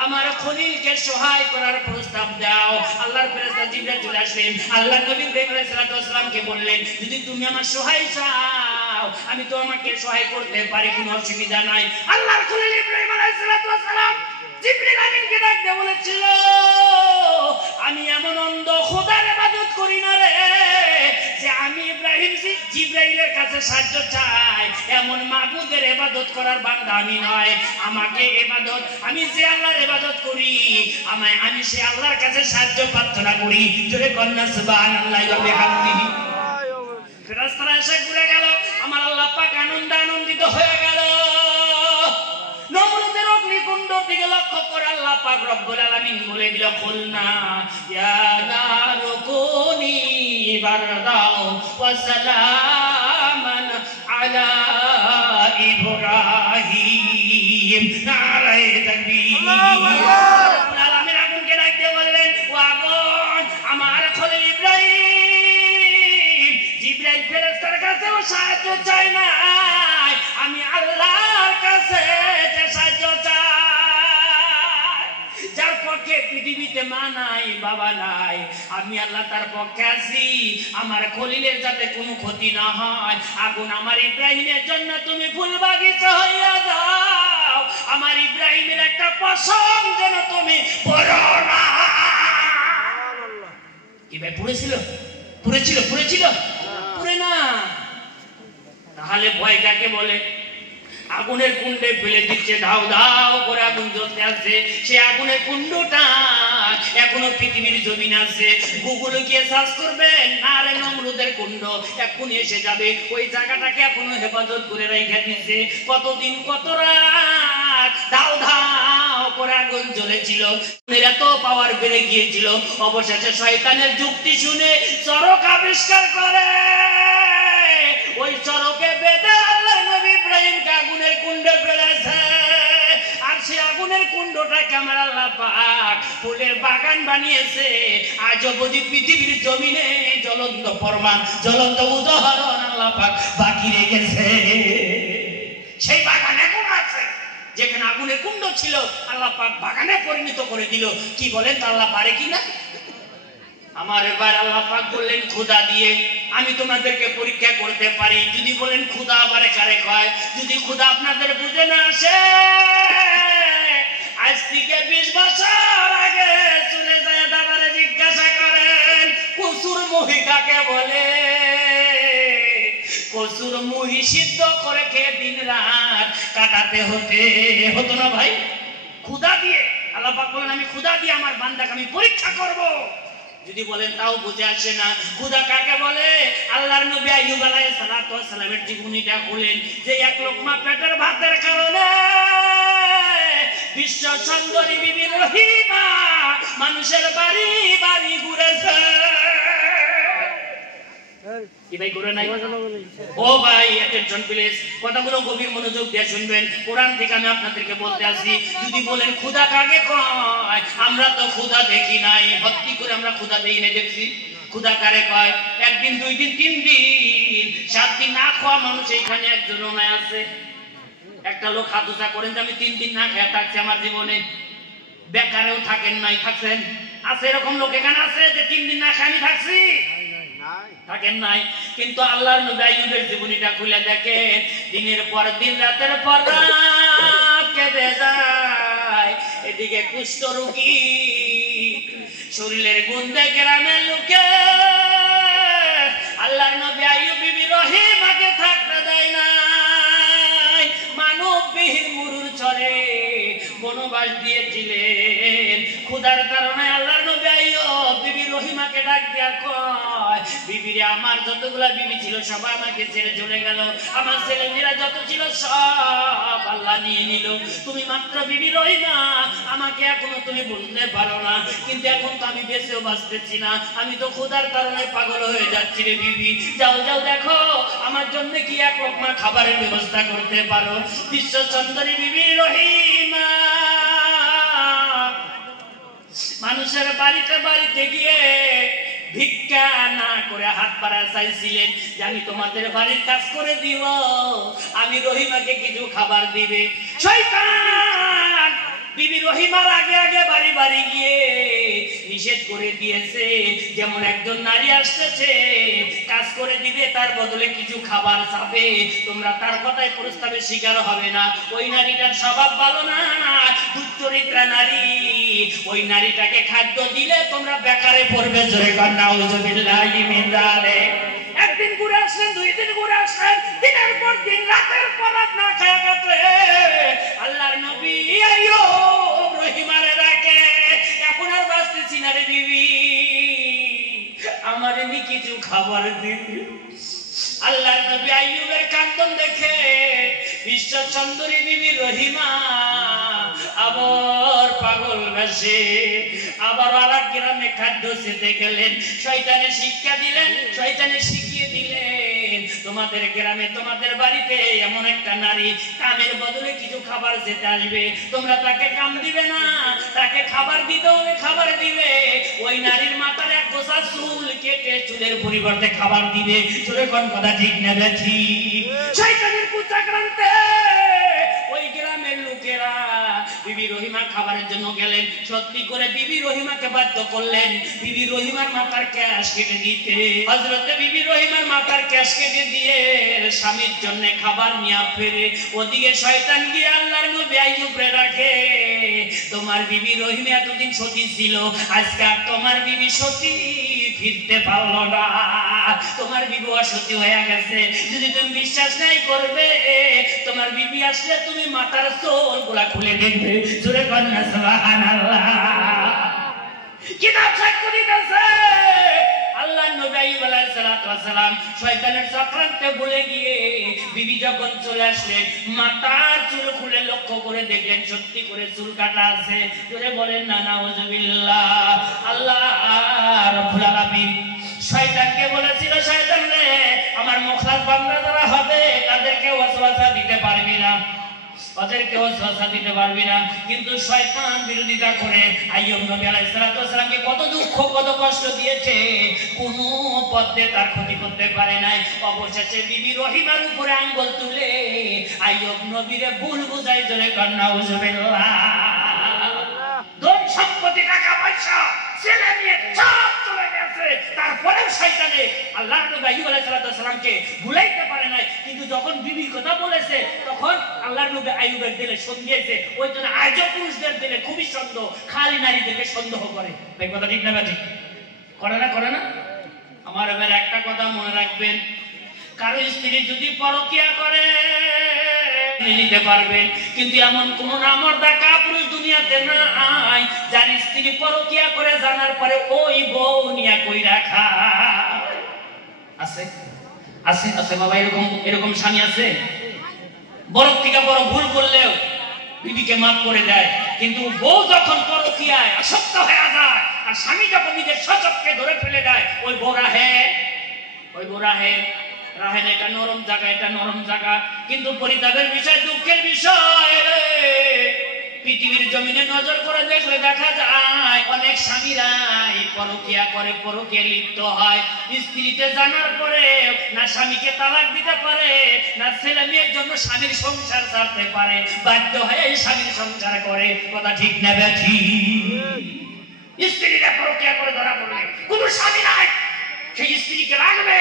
আমার খলিলকে সহায় করার প্রস্তাব দাও। আল্লাহর ফেরেশতা জিবরাইল চলে আসলেন, আল্লাহর নবী ইব্রাহিম আলাইহিস সালামকে বললেন, যদি তুমি আমার সহায় চাও আমি তো আমাকে সহায় করতে পারি, কোনো অসুবিধা নাই। আল্লাহর খলিল ইব্রাহিম আলাইহিস সালাম জিবরিল আমিনকে ডাক দিয়ে বলেছিল, আমি এমন অন্ধ খোদার ইবাদত করি না রে যে আমি ইব্রাহিম জিবরাইলের কাছে সাহায্য চাই, এমন মাবুদের ইবাদত করার বান্দা আমি নয়। আমাকে ইবাদত, আমি যে আল্লাহর ইবাদত করি, আমি সে আল্লাহর কাছে সাহায্য প্রার্থনা করি। জোরে কন্যা সুবহানাল্লাহি ওয়া বিহামদিহি। ফেরেশতারা এসে ঘুরে গেল, আমার আল্লাহ পাক আনন্দিত হয়ে গেল। নমরুদের অগ্নিকুণ্ডর দিকে লক্ষ্য করে আল্লাহ পাক রব্বুল আলামিন বলে দিল, খুলনা ইয়া নারু কুনি বারদাও ওয়া সালামান আলা ইব্রাহিম। নারায়ে তাকবীর। রব্বুল আলামিন আগুনকে ডাক দিয়ে বললেন, ও আগুন, আমার খলিল ইব্রাহিম জিবরাইল ফেরেশতার কাছেও সাহায্য চাই না, আমি আল্লাহর কাছে যে সাহায্য চাই, যার পক্ষে পৃথিবীতে মা নাই বাবা নাই, আমি আল্লাহ তার পক্ষে আছি। আমার খলিলের যাতে কোনো ক্ষতি না হয়, আগুন আমার ইব্রাহিমের জন্য তুমি ফুল বাগিচা হইয়া যাও, আমার ইব্রাহিমের একটা পশম যেন তুমি পড়ো না। কি ভাই পুড়েছিল? পুড়ে না। তাহলে ভয় কাকে বলে? আগুনের কুণ্ডে ফেলে দিচ্ছে, ধাও ধাও করে আগুন জ্বলতে আছে। সে আগুনের কুণ্ডটা এখনো পৃথিবীর জমিন আছে। গুগলে গিয়ে সার্চ করবেন, আরে নমরুদের কুণ্ড, এক্ষুনি এসে যাবে। ওই জায়গাটাকে এখনো হেফাজত করে রেখে দিচ্ছে। কতদিন কত রাত ধাও ধাও করে আগুন জ্বলেছিল, এত পাওয়ার বেড়ে গিয়েছিল। অবশেষে শয়তানের যুক্তি শুনে চরক আবিষ্কার করে, ওই চরকে বেঁধে আল্লাহ নবী ইব্রাহিমকে আগুনের কুণ্ডে ফেলেছে। আর সেই আগুনের কুণ্ডটাকে আমার আল্লাহ পাক ফুলের বাগান বানিয়েছে। আজ অবধি পৃথিবীর জমিনে জ্বলন্ত প্রমাণ, জ্বলন্ত উদাহরণ আল্লাহ পাক বাকি রেখেছে। সেই বাগান এখন আছে, যেখানে আগুনের কুণ্ড ছিল আল্লাহ পাক বাগানে পরিণত করে দিল। কি বলেন, আল্লাহ পারে কিনা? আমার এবার আল্লাহ পাক বললেন, খোদা দিয়ে আমি তোমাদেরকে পরীক্ষা করতে পারি। যদি বলেন খোদা আবারে কারে কয়, যদি খোদা আপনাদের বুঝে না আসে, আজ থেকে 20 বছর আগে চলে যায় দাদারে জিজ্ঞাসা করেন কসুর মুহি কাকে বলে। কসুর মুহি সিদ্ধ করে খেয়ে দিন রাত কাটাতে হতো না ভাই? খোদা দিয়ে আল্লাহ পাক বলেন, আমি খোদা দিয়ে আমার বান্দাকে আমি পরীক্ষা করব। যদি বলেন তাও বুঝে আসে না। খোদা কাকে বলে? আল্লাহর নবী আইয়ুব আলাইহিস সালাতু ওয়াস সালামের জীবনীটা খুলেন, যে এক লোকমা পেটের ভাতের কারণে বিশ্ব সুন্দরী বিবি রহিমা মানুষের বাড়ি বাড়ি ঘুরেছে। কি ভাই করে নাই? ও ভাই অ্যাটেনশন প্লিজ, কথাগুলো গভীর মনোযোগ দিয়ে শুনবেন। কোরআন থেকে আমি আপনাদেরকে বলতে আসি। যদি বলেন খোদা কাকে কয়, আমরা তো খোদা দেখি নাই। ভক্তি করে আমরা খোদা দেই না, দেখছি। খোদা কারে কয়? একদিন, 2 দিন, 3 দিন, 7 দিন না খাওয়া মানুষ এখানে একজনও নাই আছে? একটা লোক হাত উঁচা করেন যে আমি 3 দিন না খেয়ে থাকছি আমার জীবনে। বেকারেও থাকেন নাই, থাকছেন? আছে এরকম লোক এখানে আছে যে 3 দিন না খেয়ে আমি থাকছি? থাকেন নাই। কিন্তু আল্লাহর নবী আইয়ুবের জীবনীটা খুলে দেখেন, দিনের পর দিন রাতের পর রাত কেটে যায়। এদিকে কুষ্ঠ রোগী, শরীরের গন্ধে গ্রামের লোকে আল্লাহর নবী আইয়ুব বিবি রহিমাকে থাকতে দেয় না। মানববিহীন মরুর চরে বনবাস দিয়েছিলেন। ক্ষুধার কারণে আল্লাহর নবী আইয়ুব বিবি রহিমাকে ডাক দিয়া কয়, বিবিরে আমার যতগুলা বিবি ছিল সবাই আমাকে ছেড়ে চলে গেল। আমার ছেলেমেয়েরা যত ছিল সব আল্লাহ নিয়ে নিল। তুমি মাত্র বিবি রহিমা, আমাকে এখনো তুমি বলতে পারো না। কিন্তু এখন তো আমি বেঁচেও বাঁচতেছি না, আমি তো ক্ষুধার কারণে পাগল হয়ে যাচ্ছি রে বিবি। যাও যাও দেখো আমার জন্য কি এক লোকমা খাবারের ব্যবস্থা করতে পারো। বিশ্ব সুন্দরী বিবি রহিমা মানুষের বাড়িতে বাড়িতে গিয়ে ভিক্ষা না করে হাত পাড়া চাইছিলেন যে আমি তোমাদের বাড়ির কাজ করে দিব, আমি রহিমাকে কিছু খাবার দিবে। শয়তান বিবি রহিমার আগে আগে বাড়ি বাড়ি গিয়ে নিষেধ করে দিয়েছে, যেমন একজন নারী আসতেছে কাজ করে দিবে, তার বদলে কিছু খাবার চাবে, তোমরা তার কথায় প্রস্তাবে শিকার হবে না। ওই নারীটার স্বভাব ভালো না, দুশ্চরিত্রা নারী। ওই নারীটাকে খাদ্য দিলে তোমরা বেকারে পড়বে। জোরে কর নাউযুবিল্লাহি মিন যালিক। একদিন ঘুরে আসলেন, 2 দিন ঘুরে আসলেন, দিনের পর দিন রাতের পর রাত না খায়া গেছে। আল্লাহর নবী আইয়ুব রহিমারে ডাকে, এখন আর বাঁচতেছি না রে বিবি, আমারে নি কিছু খাবার দিবি। বিশ্ব সুন্দরী বিবি রহিমা আবার পাগল বেশে আবার আরেক গ্রামে খাদ্য খেতে গেলেন। শয়তানে শিক্ষা দিলেন, শয়তানে শিখিয়ে দিলেন তোমাদের গ্রামে তোমাদের বাড়িতে এমন একটা নারী কামের বদলে কিছু খাবার যেতে আসবে, তোমরা তাকে কাম দিবে না, তাকে খাবার দিতে হবে, খাবার দিবে। ওই নারীর মাথার এক গোছা চুল কেটে চুলের পরিবর্তে খাবার দিবে। চলে কোন কথা ঠিক না বেঠি? শয়তানের কুচক্রান্তে ওই গ্রামের লোকেরা বিবি রহিমা খাবারের জন্য গেলেন। সত্যি করে বিবি রহিমাকে বাধ্য করলেন বিবি রহিমার মাথার ক্যাশ কেটে দিতে। হযরতে বিবি রহিমার মাথার ক্যাশ কেটে দিয়ে স্বামীর জন্য খাবার নিয়ে ফেরে। ওদিকে শয়তান গিয়ে আল্লাহর নবী আইয়ুবরে রাখে, তোমার বিবি রহিমা এতদিন সতী ছিল, আজকে আর তোমার বিবি সতী ফিরতে পারলো না, তোমার বিবি অসতী হয়ে গেছে। যদি তুমি বিশ্বাস নাই করবে, তোমার বিবি আসলে তুমি মাথার চুলগুলা খুলে দেখবে। জোরে কন্যা সুবহানাল্লাহ। কিতাব সাক্ষ্য দিতেছে আল্লাহর নবী আইয়ুব আলাইহিস সালাতু ওয়াস সালাম শয়তানের চক্রান্তে ভুলে গিয়ে বিবি যখন চলে আসলেন, মাথার চুল খুলে লক্ষ্য করে দেখলেন সত্যি করে চুল কাটা আছে। জোরে বলেন না নাউযুবিল্লাহ। আল্লাহ রাব্বুল আলামিন শয়তানকে বলেছিল, শয়তান রে আমার মুখলাস বান্দা যারা হবে তাদেরকে ওয়াসওয়াসা দিতে পারবি না, ওদেরকে ওয়াসওয়াসা দিতে পারবি না। কিন্তু শয়তান বিরোধিতা করে আইয়ুব নবী আলাইহিস সালাতু ওয়াস সালামকে কত দুঃখ কত কষ্ট দিয়েছে, কোনো পথে তার ক্ষতি করতে পারে নাই। অবশেষে বিবি রহিমার উপরে আঙ্গুল তুলে আইয়ুব নবীরে ভুল বুঝাই জোরে কন্যা উজুবিল্লাহ। ধন সম্পত্তি টাকা পয়সা ছেলে নিয়ে সব চলে গেছে, তারপরে শয়তানে আল্লাহর নবী আইয়ুব আলাইহিস সালাতু ওয়াস সালামকে ভুলাইতে পারে নাই। কিন্তু যখন বিবির কথা বলেছে তখন আল্লাহর নবী আইয়ুবের দিলে সন্দেহেছে। ওই জন্য আজও পুরুষদের দিলে খুবই সন্দেহ, খালি নারীদেরকে সন্দেহ করে। এই কথা ঠিক না ঠিক? করে না করে না? আমার এবার একটা কথা মনে রাখবেন, কারো স্ত্রী যদি পরকিয়া করে নিতে পারবেন, কিন্তু এমন কোন নামর্দা কাপুরুষ দুনিয়াতে নাই যার স্ত্রী পরকিয়া করে জানার পরে ওই বউ নিয়া কই রাখা আছে? আছে আছে বাবা, এরকম এরকম স্বামী আছে। বড় থেকে বড় ভুল করলেও বিবিকে মাফ করে দেয়, কিন্তু বউ যখন পরকিয়ায় আসক্ত হয়ে যায় আর স্বামী যখন নিজের সচককে ধরে ফেলে দেয়, ওই বউ রাহে, ওই বউ রাহে। রাহেন এটা নরম জায়গা, এটা নরম জায়গা। কিন্তু পরিতাপের বিষয়, দুঃখের বিষয়, পৃথিবীর জমিনে নজর করে দেখলে দেখা যায় অনেক স্বামীরাই পরকিয়া করে, পরকিয়া লিপ্ত হয়। স্ত্রীতে জানার পরে না স্বামীকে তালাক দিতে পারে, না ছেলে মেয়ের জন্য স্বামীর সংসার ছাড়তে পারে, বাধ্য হয়ে স্বামীর সংসার করে। কথা ঠিক না বেঠি? স্ত্রীরা পরকিয়া করে ধরা পড়লে কোনো স্বামী নাই সেই স্ত্রীকে রাখবে,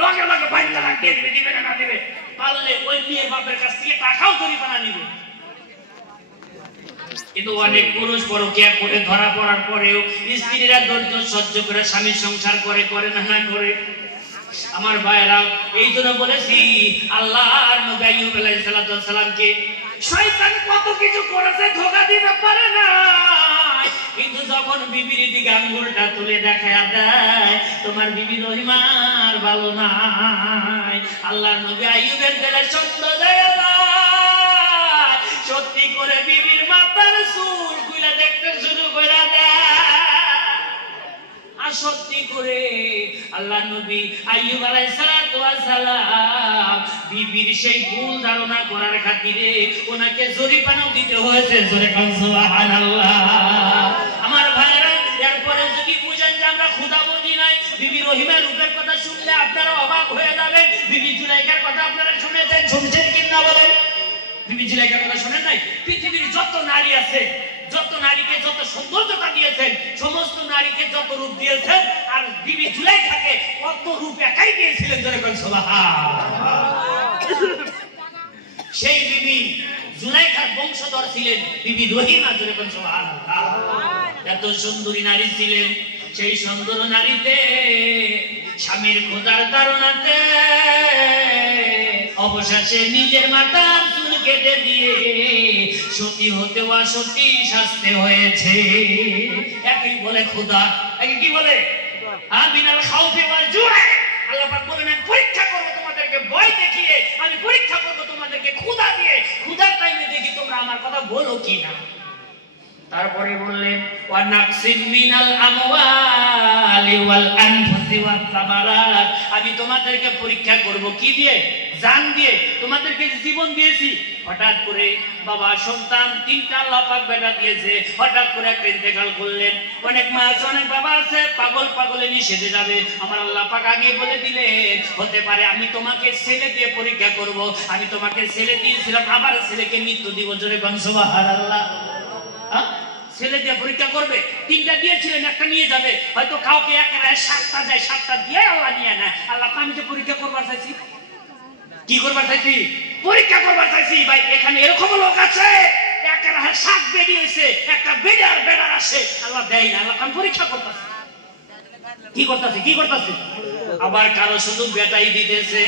লগে লগে বাড়ি তালাক দিয়ে দিবে, দিবে না দিবে, পারলে ওই মেয়ের বাপের কাছ থেকে টাকাও জরিমানা নিবে। কিন্তু অনেক পুরুষ পরকিয়া করে ধরা পড়ার পরেও স্ত্রীরা ধৈর্য সহ্য করে স্বামীর সংসার করে, করে না না করে। আমার ভাইরা, এই জন্য বলেছি আল্লাহর নবী আইয়ুব আলাইহিস সালামকে শয়তান কত কিছু করেছে, ধোঁকা দিতে পারে না। কিন্তু যখন বিবির দিকে আঙ্গুলটা তুলে দেখায় দেয় তোমার বিবি রহিমার ভালো নাই, আল্লাহর নবী আইয়ুবের দিলে সন্দেহ যায়। সত্যি করে বিবির মাথার চুল খুলে দেখতে শুরু করে দেয়। আর সত্যি করে আল্লাহর নবী আইয়ুব আলাইহিস সালাম বিবির সেই ভুল ধারণা করার খাতিরে ওনাকে জরিমানাও দিতে হয়েছে। জোরে কান সুবহানাল্লাহ। আমার ভাইরা, এরপরে যদি বুঝেন যে আমরা ক্ষুধা বুঝি নাই, বিবি রহিমার রূপের কথা শুনলে আপনারা অবাক হয়ে যাবেন। বিবি জুলাইখার কথা আপনারা শুনেছেন, শুনছেন কিনা বলেন? বিবি জুলাইখার কথা শুনেন নাই? পৃথিবীর যত নারী আছে, যত নারীকে যত সৌন্দর্যতা দিয়েছেন, সমস্ত নারীকে যত রূপ দিয়েছেন, আর বিবি জুলাইখাকে কত রূপ একাই দিয়েছিলেন। জোরে বলেন সুবহানাল্লাহ। সেই বিবি জুলাইখার বংশধর ছিলেন বিবি রহিমা। জোরে বলেন সুবহানাল্লাহ। এত সুন্দরী নারী ছিলেন। সেই সুন্দর নারীতে স্বামীর খোদার তাড়নাতে অবশেষে নিজের মাথার চুল কেটে দিয়ে সতী হতে অসতী শাস্তি হয়েছে। একই বলে খোদা, একে কি বলে? আমিনাল খাউফি ওয়াল জুআ। আল্লাহ পাক বলেন পরীক্ষা করব তোমাদেরকে, ভয় দেখিয়ে আমি পরীক্ষা করব তোমাদেরকে, ক্ষুধা আমার কথা বলো কি না। তারপরে বললেন ওয়া নাকসিম মিনাল আমওয়ালি ওয়াল আনফুসি ওয়াস সামারাত, আমি তোমাদেরকে পরীক্ষা করব কি দিয়ে? জান দিয়ে। তোমাদেরকে জীবন দিয়েছি, হঠাৎ করে বাবা সন্তান তিনটা আল্লাহ পাক বেটা দিয়েছে, হঠাৎ করে একটা ইন্তেকাল করলেন। অনেক মা আছে, অনেক বাবা আছে, পাগল পাগলে নিয়ে সেজে যাবে। আমার আল্লাহ পাক আগে বলে দিলেন হতে পারে আমি তোমাকে ছেলে দিয়ে পরীক্ষা করব। আমি তোমাকে ছেলে দিয়েছিলাম, আবার ছেলেকে মৃত্যু দিব। জোরে বলেন সুবহানাল্লাহ। ছেলে দিয়ে পরীক্ষা করবে। তিনটা দিয়েছিলেন, একটা নিয়ে যাবে। হয়তো কাউকে একেবারে সাতটা যায়, সাতটা দিয়ে আল্লাহ নিয়ে নেয়। আল্লাহ আমি যে পরীক্ষা করবার চাইছি, কি করবার চাইছি? পরীক্ষা করবার চাইছি। ভাই এখানে এরকম লোক আছে একেবারে সাত বেডি হয়েছে, একটা বেডার বেডার আসে, আল্লাহ দেয় না। আল্লাহ আমি পরীক্ষা করতেছি। কি করতেছি? কি করতেছি? আবার কারো শুধু বেটাই দিতেছে।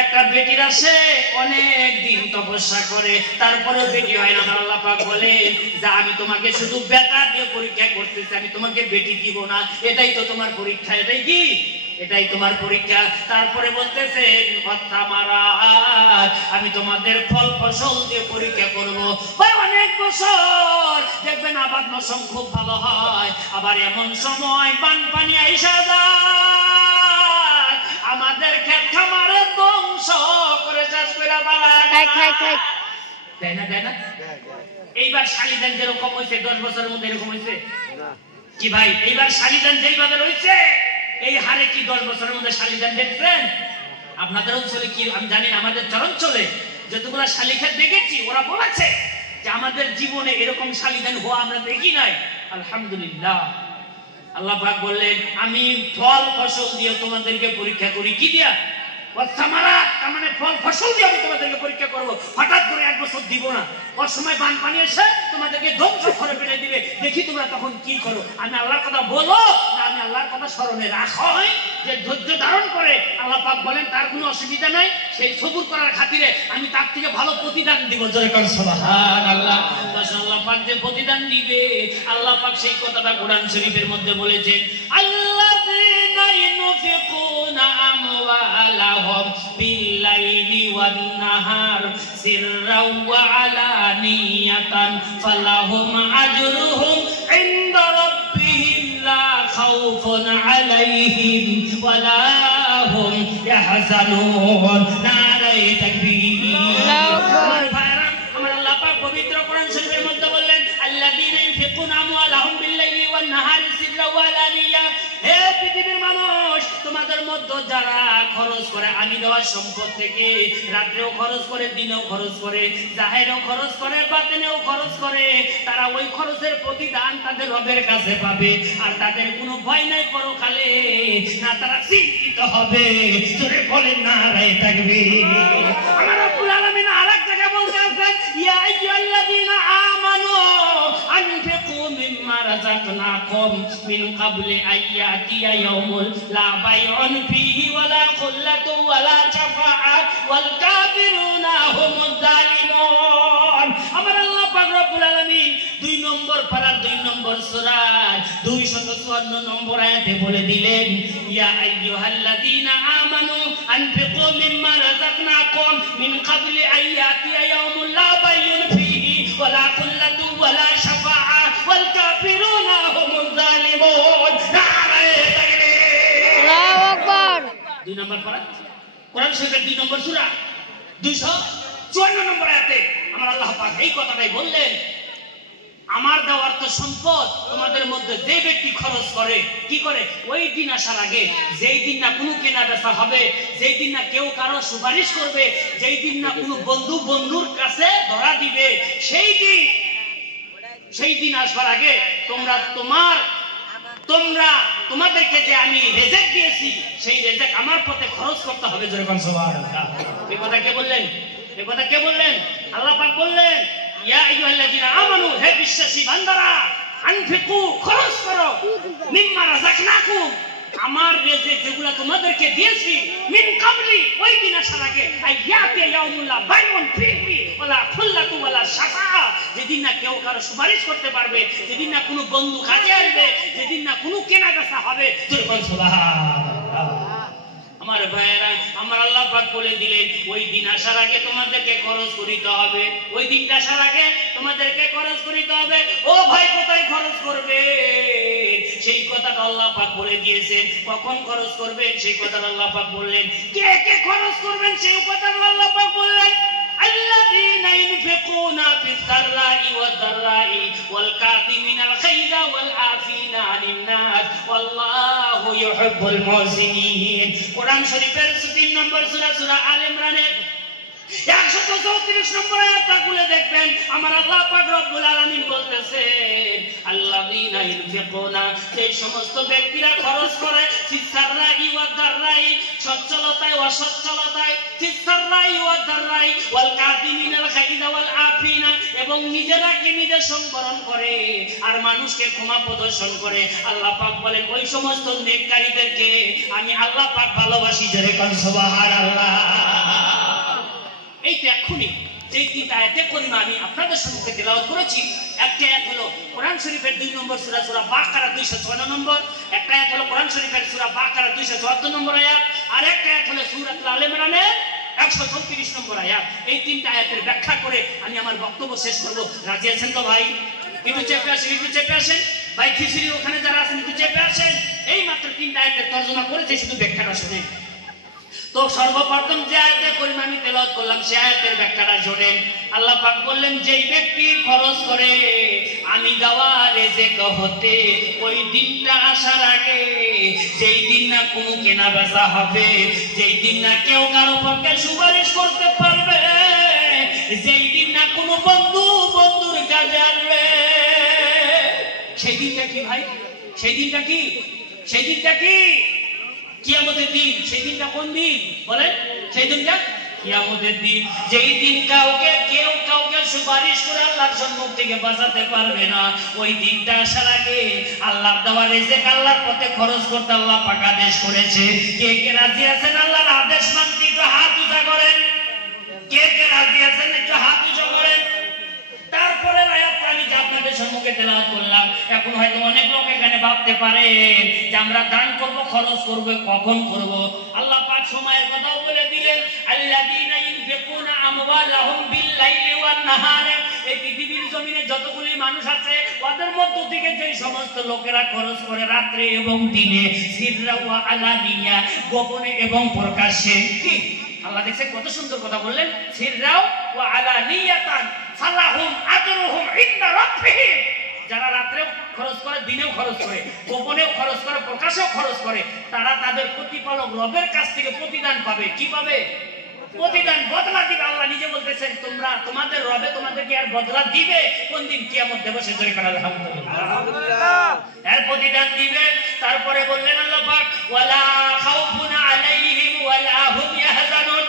একটা বেটির আসে অনেক দিন তপস্যা করে, তারপরে বেটি হয় না। আমার আল্লাহ পাক বলে যে আমি তোমাকে শুধু বেটা দিয়ে পরীক্ষা করতেছি, আমি তোমাকে বেটি দিব না। এটাই তো তোমার পরীক্ষা। এটাই কি? এটাই তোমার পরীক্ষা। তারপরে বলতেছে আমি তোমাদের ফল ফসল দিয়ে পরীক্ষা করব। অনেক বছর দেখবেন আবাদ মৌসুম খুব ভালো হয়, আবার এমন সময় বানপানি আইসা যায়, আমাদের ক্ষেত খামারে ধ্বংস করে চাষ করে দেয় না, দেয় না। এইবার শালিদান যেরকম হয়েছে 10 বছরের মধ্যে এরকম হয়েছে কি ভাই? এইবার শালিদান যেইভাবে রয়েছে এই হারে কি 10 বছরের মধ্যে শালিদান দেখছেন? আপনাদের অঞ্চলে কি আমি জানি না, আমাদের চরাঞ্চলে যতগুলা শালিখাত দেখেছি ওরা বলেছে যে আমাদের জীবনে এরকম শালিদান হওয়া আমরা দেখি নাই। আলহামদুলিল্লাহ। আল্লাহ পাক বললেন আমি ফল ফসল দিয়ে তোমাদেরকে পরীক্ষা করি। কি দিয়া? তার মানে ফল ফসল দিয়ে আমি তোমাদেরকে পরীক্ষা করব। হঠাৎ করে 1 বছর দিব না, ওর সময় বানপানি এসে তোমাদেরকে ধ্বংস করে ফেলে দিবে। দেখি তোমরা তখন কি করো। আমি আল্লাহর কথা বলো না আমি আল্লাহর কথা স্মরণে রাখো, যে ধৈর্য ধারণ করে আল্লাহ পাক বলেন তার কোনো অসুবিধা নাই, সেই সবুর করার খাতিরে আমি তার থেকে ভালো প্রতিদান দিব। জোরে কোন সুবহানাল্লাহ। আল্লাহ পাক যে প্রতিদান দিবে আল্লাহ পাক সেই কথাটা কোরআন শরীফের মধ্যে বলেছেন আল্লাযীনা ইউনফিকুনা আমওয়ালাহুম বিল-লাইলি ওয়ান-নাহার সিররাও ওয়া আলানিয়াতান ফালাহুম আজরুহুম ইনদা রাব্বিহিম লা খাউফুন আলাইহিম ওয়া লা হুম ইয়াহজানুন। নারে তাকবীর। আমার আল্লাহ পাক পবিত্র কোরআন শরীফের মধ্যে বললেন আল্লাযীনা ইউনফিকুনা আমওয়ালাহুম বিল-লাইলি ওয়ান-নাহার সিররাও ওয়া আলানিয়া। হে পৃথিবীর মানুষ, তোমাদের মধ্যে যারা খরচ করে আমি দেওয়া সম্পদ থেকে, রাত্রেও খরচ করে, দিনেও খরচ করে, জাহেরেও খরচ করে, বাতিনেও খরচ করে, তারা ওই খরচের প্রতিদান তাদের রবের কাছে পাবে। আর তাদের কোনো ভয় নাই পরকালে, না তারা চিন্তিত হবে। জোরে বলেন নারে তাকবীর। আমার রব্বুল আলামিন আরেক জায়গায় বলতে আছেন ইয়া আইয়ুহাল্লাযীনা আমানু আনফিকু মিম্মা রাযাকনাকুম মিন ক্বাবলি আইয়াতিয়া ইয়াউমুল লা বাইউন ফীহি ওয়ালা খুল্লাতু ওয়ালা শাফাআত ওয়াল কাফিরুনা হুমুজ জালিমুন। আমার আল্লাহ পাক রব্বুল আলামিন 2 নম্বর পারার 2 নম্বর সূরা 254 নম্বর আয়াতে বলে দিলেন ইয়া আইয়ুহাল্লাযীনা আমানু আনফিকু মিম্মা রাযাকনাকুম মিন ক্বাবলি আইয়াতিয়া ইয়াউমুল লা বাইউন ফীহি ওয়ালা খুল্লাতু ওয়ালা শাফাআত ওয়াল কাফিরুনা হুমুজ জালিমুন। নারে তাকবীর। আল্লাহু আকবার। 2 নম্বর পারা কোরআন শরীফের 2 নম্বর সূরা 254 নম্বর আয়াতে আমার আল্লাহ পাক এই কথাটাই বললেন আমার দেওয়া অর্থ সম্পদ তোমাদের মধ্যে যে ব্যক্তি খরচ করে, কি করে? ওই দিন আসার আগে, যেই দিন না কোনো কেনা বেচা হবে, যেই দিন না কেউ কারো সুপারিশ করবে, যেই দিন না কোনো বন্ধু বন্ধুর কাছে ধরা দিবে, সেই দিন আসবার আগে তোমাদেরকে যে আমি রেজেক দিয়েছি সেই রেজেক আমার পথে খরচ করতে হবে। যেরকম সুবহানাল্লাহ। এই কথা কে বললেন? এই কথা কে বললেন? আল্লাহ পাক বললেন ইয়া আইয়ুহাল্লাযীনা আমানু, হে বিশ্বাসী বান্দারা, আনফিকু, খরচ করো, মিম্মা রাযাকনাকুম, আমার রিজিক যেগুলো তোমাদেরকে দিয়েছি, মিন ক্বাবলি, ওই দিন আসার আগে, আইয়াতিয়া ইয়াউমুল লা বাইউন ফীহি ওয়ালা খুল্লাতু ওয়ালা শাফাআ, যেদিন না কেউ কারো সুপারিশ করতে পারবে, যেদিন না কোনো বন্ধু কাজে আসবে, যেদিন না কোনো কেনাবেচা হবে। সুবহানাল্লাহ। আমার ভাইয়েরা, আমার আল্লাহ পাক বলে দিলেন ওই দিন আসার আগে তোমাদেরকে খরচ করিতে হবে। ওই দিনটা আসার আগে তোমাদেরকে খরচ করিতে হবে। ও ভাই, কোথায় খরচ করবে সেই কথাটা আল্লাহ পাক বলে দিয়েছেন। কখন খরচ করবেন সেই কথাটা আল্লাহ পাক বললেন। কে কে খরচ করবেন সেই কথাটা আল্লাহ পাক বললেন। الذين ينفقون في السراء والضراء والكاظمين الغيظ والعافين عن الناس والله يحب المحسنين। কোরআন শরীফের 3 নম্বর সূরা সূরা আলে ইমরানের 134 নম্বর আয়াতটা খুলে দেখবেন। আমার আল্লাহ পাক রব্বুল আলামিন বলতেছেন, আল্লাযীনা ইনফিকুনা, যে সমস্ত ব্যক্তিরা খরচ করে ফিসসাররাই ওয়াদ দাররাই, সচ্ছলতায় অসচ্ছলতায়, ফিসসাররাই ওয়াদ দাররাই ওয়াল কাযিমিনাল গায়যা ওয়াল আফিনা, এবং নিজেরাকে নিজে সংবরণ করে আর মানুষকে ক্ষমা প্রদর্শন করে। আল্লাহ পাক বলেন ওই সমস্ত নেককারীদেরকে আমি আল্লাহ পাক ভালোবাসি। জোরে কোন সুবহানাল্লাহ। এই তো এক্ষুনি যেই 3টা আয়াতে করিমা আমি আপনাদের সম্মুখে তেলাওয়াত করেছি, একটা আয়াত হলো কোরআন শরীফের 2 নম্বর সূরা সূরা বাকারা 256 নম্বর, একটা আয়াত হলো কোরআন শরীফের সূরা বাকারা 274 নম্বর আয়াত, আর একটা আয়াত হলো সূরা আলে ইমরানের 134 নম্বর আয়াত। এই 3টা আয়াতের ব্যাখ্যা করে আমি আমার বক্তব্য শেষ করব। রাজি আছেন তো ভাই? একটু চেপে আসেন, একটু চেপে আসেন ভাই। খিচুড়ি ওখানে যারা আছেন একটু চেপে আসেন। এই মাত্র 3টা আয়াতের তরজমা করেছে, শুধু ব্যাখ্যাটা শুনেন। তো সর্বপ্রথম যে আয়াতে করিমা আমি তেলাওয়াত করলাম সেই আয়াতের ব্যাখ্যাটা শুনেন। আল্লাহ পাক বললেন, যেই ব্যক্তি খরচ করে আমি দেওয়া রিজিক হতে ওই দিনটা আসার আগে, যেই দিন না কোনো কেনা বেচা হবে, যেই দিন না কেউ কারো পক্ষে সুপারিশ করতে পারবে, যেই দিন না কোনো বন্ধু বন্ধুর কাজে আসবে, সেই দিনটা কি ভাই? সেই দিনটা কি? সেই দিনটা কি? কিয়ামতের দিন। সেই দিনটা কোন দিন বলেন? সেই দিনটা কিয়ামতের দিন। যেই দিন কেউ কাউকে সুপারিশ করে আল্লাহর সম্মুখ থেকে বাঁচাতে পারবে না। ওই দিনটা আসার আগে আল্লাহর দেওয়া রিজিক আল্লাহর পথে খরচ করতে আল্লাহ পাক আদেশ করেছে। কে কে রাজি আছেন আল্লাহর আদেশ মানতে? একটু হাত উঁচা করেন। কে কে রাজি আছেন একটু হাত উঁচা করেন। তারপরে আয়াতটা আমি যে আপনাদের সম্মুখে তেলাওয়াত করলাম, এখন হয়তো অনেক লোক এখানে ভাবতে পারেন যে আমরা দান করব, খরচ করব, কখন করব? আল্লাহ পাক সময়ের কথাও বলে দিলেন, আল্লাযীনা ইনফিকুনা আমওয়ালাহুম বিল-লাইলি ওয়ান-নাহারে। এই পৃথিবীর জমিনে যতগুলি মানুষ আছে ওদের মধ্য থেকে যে সমস্ত লোকেরা খরচ করে রাত্রে এবং দিনে, সিররা ওয়া আলানিয়া, গোপনে এবং প্রকাশ্যে। কি আল্লাহ দেখছে কত সুন্দর কথা বললেন, সিররা ওয়া আলানিয়াতান ফালাহুম আজরুহুম ইনদা রাব্বিহিম। যারা রাত্রেও খরচ করে, দিনেও খরচ করে, গোপনেও খরচ করে, প্রকাশেও খরচ করে, তারা তাদের প্রতিপালক রবের কাছ থেকে প্রতিদান পাবে। কি পাবে? প্রতিদান, বদলা দিবে। আল্লাহ নিজে বলতেছেন, তোমরা তোমাদের রবে তোমাদেরকে আর বদলা দিবে। কোন দিন? কিয়ামত দিবসে। জোরে করে আলহামদুলিল্লাহ। এর প্রতিদান দিবে। তারপরে বললেন আল্লাহ পাক, ওয়ালা খাউফুন আলাইহিম ওয়ালা হুম ইয়াহজানুন।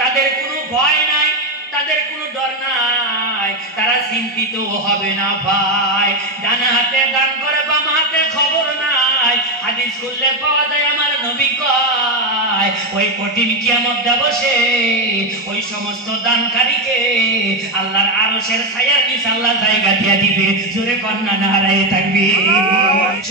তাদের কোনো ভয় নাই, তাদের কোনো ডর নাই, তারা চিন্তিত হবে না ভাই। ডান হাতে দান করে, বাম হাতে খবর নাই। হাদিস খুললে পাওয়া যায় আমার নবী কয়, ওই কঠিন কিয়ামত দিবসে ওই সমস্ত দানকারীকে আল্লাহর আরশের ছায়ার নিচে আল্লাহ জায়গা দিয়ে দিবে। জোরে কন্যা নারায়ে তাকবীর।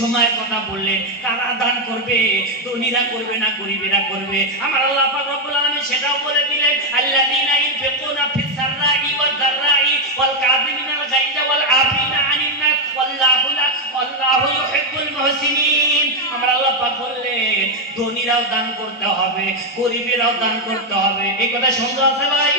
সময়ের কথা বললেন, কারা দান করবে? ধনীরা করবে না গরীবেরা করবে? আমার আল্লাহ পাক রব্বুল আলামিন সেটাও বলে দিলেন, আল্লাযীনা ইনফিকুনা ফিস-সাররাই ওয়াদ-দাররাই ওয়াল কাযিমিনাল গায়যা ওয়াল আফিনা আনিন নাস ওয়াল্লাহু ইউহিব্বুল মুহসিনিন। আমার আল্লাহ পাক বললেন, ধনীরাও দান করতে হবে, গরীবেরাও দান করতে হবে। এই কথা সন্দেহ আছে ভাই?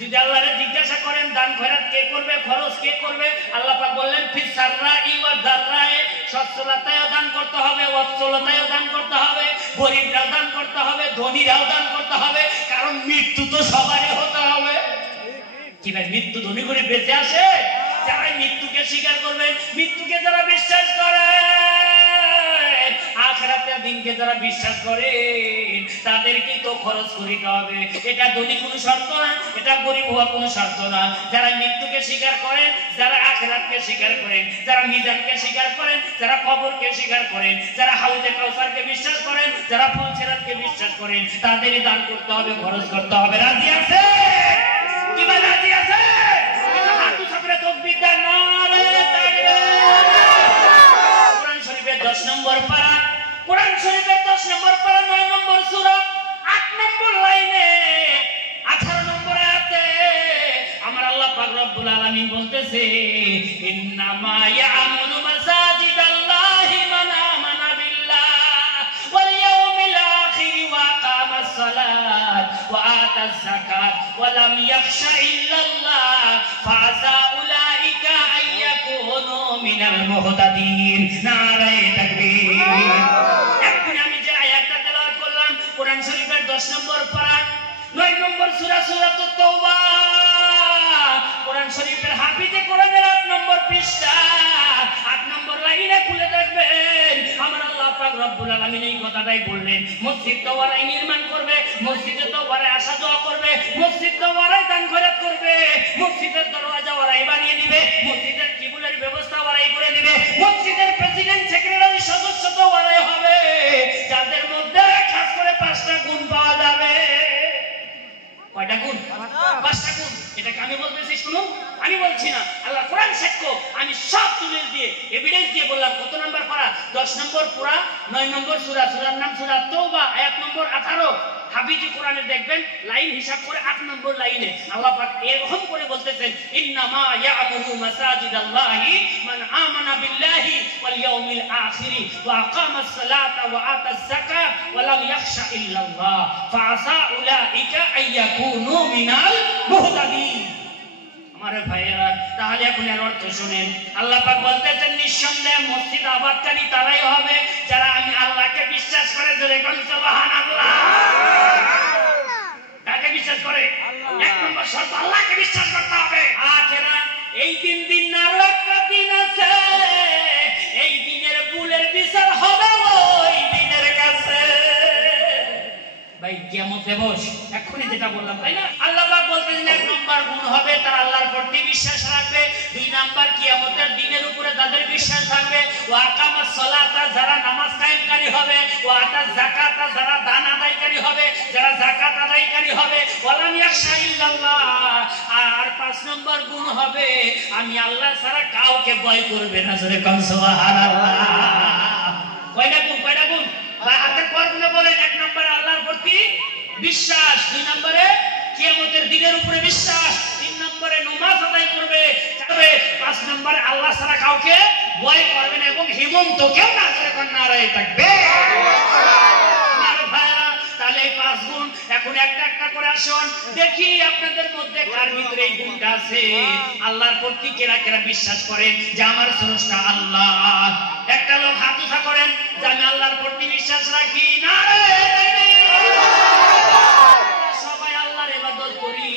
যদি আল্লাহরে জিজ্ঞাসা করেন দান খয়রাত কে করবে, খরচ কে করবে, আল্লাহ পাক বললেন ফিস-সাররাই ওয়াদ-দাররাই, সচ্ছলতায়ও দান করতে হবে, অচ্ছলতায়ও দান করতে হবে, গরীবরাও দান করতে হবে, ধনীরাও দান করতে হবে। কারণ মৃত্যু তো সবারই হতে হবে। কি ভাই, মৃত্যু ধনী গরীব বেঁচে আসে? যারা মৃত্যুকে স্বীকার করবে, মৃত্যুকে যারা বিশ্বাস করে, আখিরাতের দিনকে যারা বিশ্বাস করে, তাদেরকে তো খরচ করিতে হবে। এটা ধনী কোনো শর্ত না, এটা গরীব হওয়া কোনো শর্ত না। যারা মৃত্যুকে স্বীকার করেন, যারা আখিরাতকে স্বীকার করেন, যারা মিজানকে স্বীকার করেন, যারা কবরকে স্বীকার করেন, যারা হাউজে কাউসারকে বিশ্বাস করেন, যারা ফুলসিরাতকে বিশ্বাস করেন, তাদেরই দান করতে হবে, খরচ করতে হবে। রাজি আছে? কি ভাই রাজি আছে? হাত উঁচা করে তাকবীর দেন, নারে তাকবীর। কোরআন শরীফের 10 নম্বর পারা, কোরআন শরীফের 10 নম্বর পারা 9 নম্বর রব্বুল আলামিন বলতেছে ইন্নামা ইয়া'মুরু মাসাজিদাল্লাহি মান আমানা বিল্লাহ ওয়াল ইয়াউমিল আখির ওয়া আকামাস সালাত ওয়া আতাজ যাকাত ওয়া লাম ইয়াখশা ইল্লাল্লাহ ফাআসা উলাইকা আইয়াকুনু মিনাল মুহতাদিন। নারায়ে তাকবীর। এখন আমি যে আয়াতটা তেলাওয়াত করলাম কোরআন শরীফের 10 নম্বর পারা 9 নম্বর সূরা সূরাতুত তাওবা কোরআন শরীফের হাফিজে কোরআনের 8 নম্বর পৃষ্ঠা 8 নম্বর লাইনে খুলে দেখবেন আমার আল্লাহ পাক রব্বুল আলামিন এই কথাটাই বললেন মসজিদ তাওয়ারাই নির্মাণ করবে, মসজিদে তাওয়ারাই আসা যাওয়া করবে, মসজিদ তাওয়ারাই দান খয়রাত করবে, মসজিদের দরওয়াজা ওরাই বানিয়ে দিবে, মসজিদের কিবুলের ব্যবস্থা ওরাই করে দিবে, মসজিদের প্রেসিডেন্ট সেক্রেটারি সদস্য তো ওরাই হবে যাদের মধ্যে খাস করে 5টা গুণ পাওয়া যাবে। কয়টা গুণ? 5টা গুণ। এটাকে আমি বলতেছি শুনুন, আমি বলছি না, আল্লাহ কোরআন সাক্ষ্য। আমি সব দলিল দিয়ে এভিডেন্স দিয়ে বললাম। কত নম্বর পারা? 10 নম্বর সূরা 9 নম্বর সূরা, সূরার নাম সূরা তাওবা, আয়াত নম্বর 18। হাফিজি কোরআনে দেখবেন লাইন হিসাব করে 8 নম্বর লাইনে আল্লাহ পাক এরকম করে বলতেছেন ইন্নামা ইয়া'মুরু মাসাজিদাল্লাহি মান আমানা বিল্লাহি ওয়াল ইয়াউমিল আখির ওয়া আকামাস সালাতা ওয়া আতাজ যাকাত ওয়া লাম ইয়াখশা ইল্লাল্লাহ ফাআসা উলাইকা আইয়াকুনু মিনাল মুহতাদিন। আমার ভাইয়েরা, তাহলে এখন এর অর্থ শুনেন। আল্লাহ পাক বলতেছেন নিঃসন্দেহে মসজিদ আবাদকারী তারাই হবে যারা আমি আল্লাহকে বিশ্বাস করে। জোরে কোন সুবহানাল্লাহ। কাকে বিশ্বাস করে? এক নম্বর শর্ত আল্লাহকে বিশ্বাস করতে হবে। আখেরা এই 3 দিন না, আরো একটা দিন আছে, এই দিনের ভুলের বিচার হবে ওই দিনের কাছে। ভাই কিয়ামত দিবস এখনই যেটা বললাম তাই না? আল্লাহ পাক বলতেছেন 1 নম্বর গুণ হবে তারা আল্লাহর প্রতি বিশ্বাস রাখবে, 2 নম্বর কিয়ামতের দিনের উপরে তাদের বিশ্বাস থাকবে, ওয়া আকামাস সালাতা যারা নামাজ কায়েমকারী হবে, ওয়া আতাজ যাকাতা যারা দান আদায়কারী হবে, যারা যাকাত আদায়কারী হবে, ওয়া লাম ইয়াখশা ইল্লাল্লাহ। আর 5 নম্বর গুণ হবে আমি আল্লাহ ছাড়া কাউকে ভয় করবে না। জোরে কোন সুবহানাল্লাহ। কয়টা গুণ? কয়টা গুণ? ভাই হাতের পর গুলো বলেন। 1 নম্বরে আল্লাহর প্রতি বিশ্বাস, 2 নম্বরে কিয়ামতের দিনের উপরে বিশ্বাস, 3 নম্বরে নামাজ আদায় করবে, 5 নম্বরে আল্লাহ ছাড়া কাউকে ভয় করবে না এবং হিমন্ত কেউ না। করে নারায়ে তাকবীর। আমার ভাইরা, তাহলে এই 5 গুণ এখন একটা একটা করে আসুন দেখি আপনাদের মধ্যে কার ভিতরে এই গুণটা আছে। আল্লাহর প্রতি কেরা কেরা বিশ্বাস করেন যে আমার স্রষ্টা আল্লাহ? একটা লোক হাত উঠা করেন যে আমি আল্লাহর প্রতি বিশ্বাস রাখি। নারায়ে তাকবীর। সবাই আল্লাহর ইবাদত করি,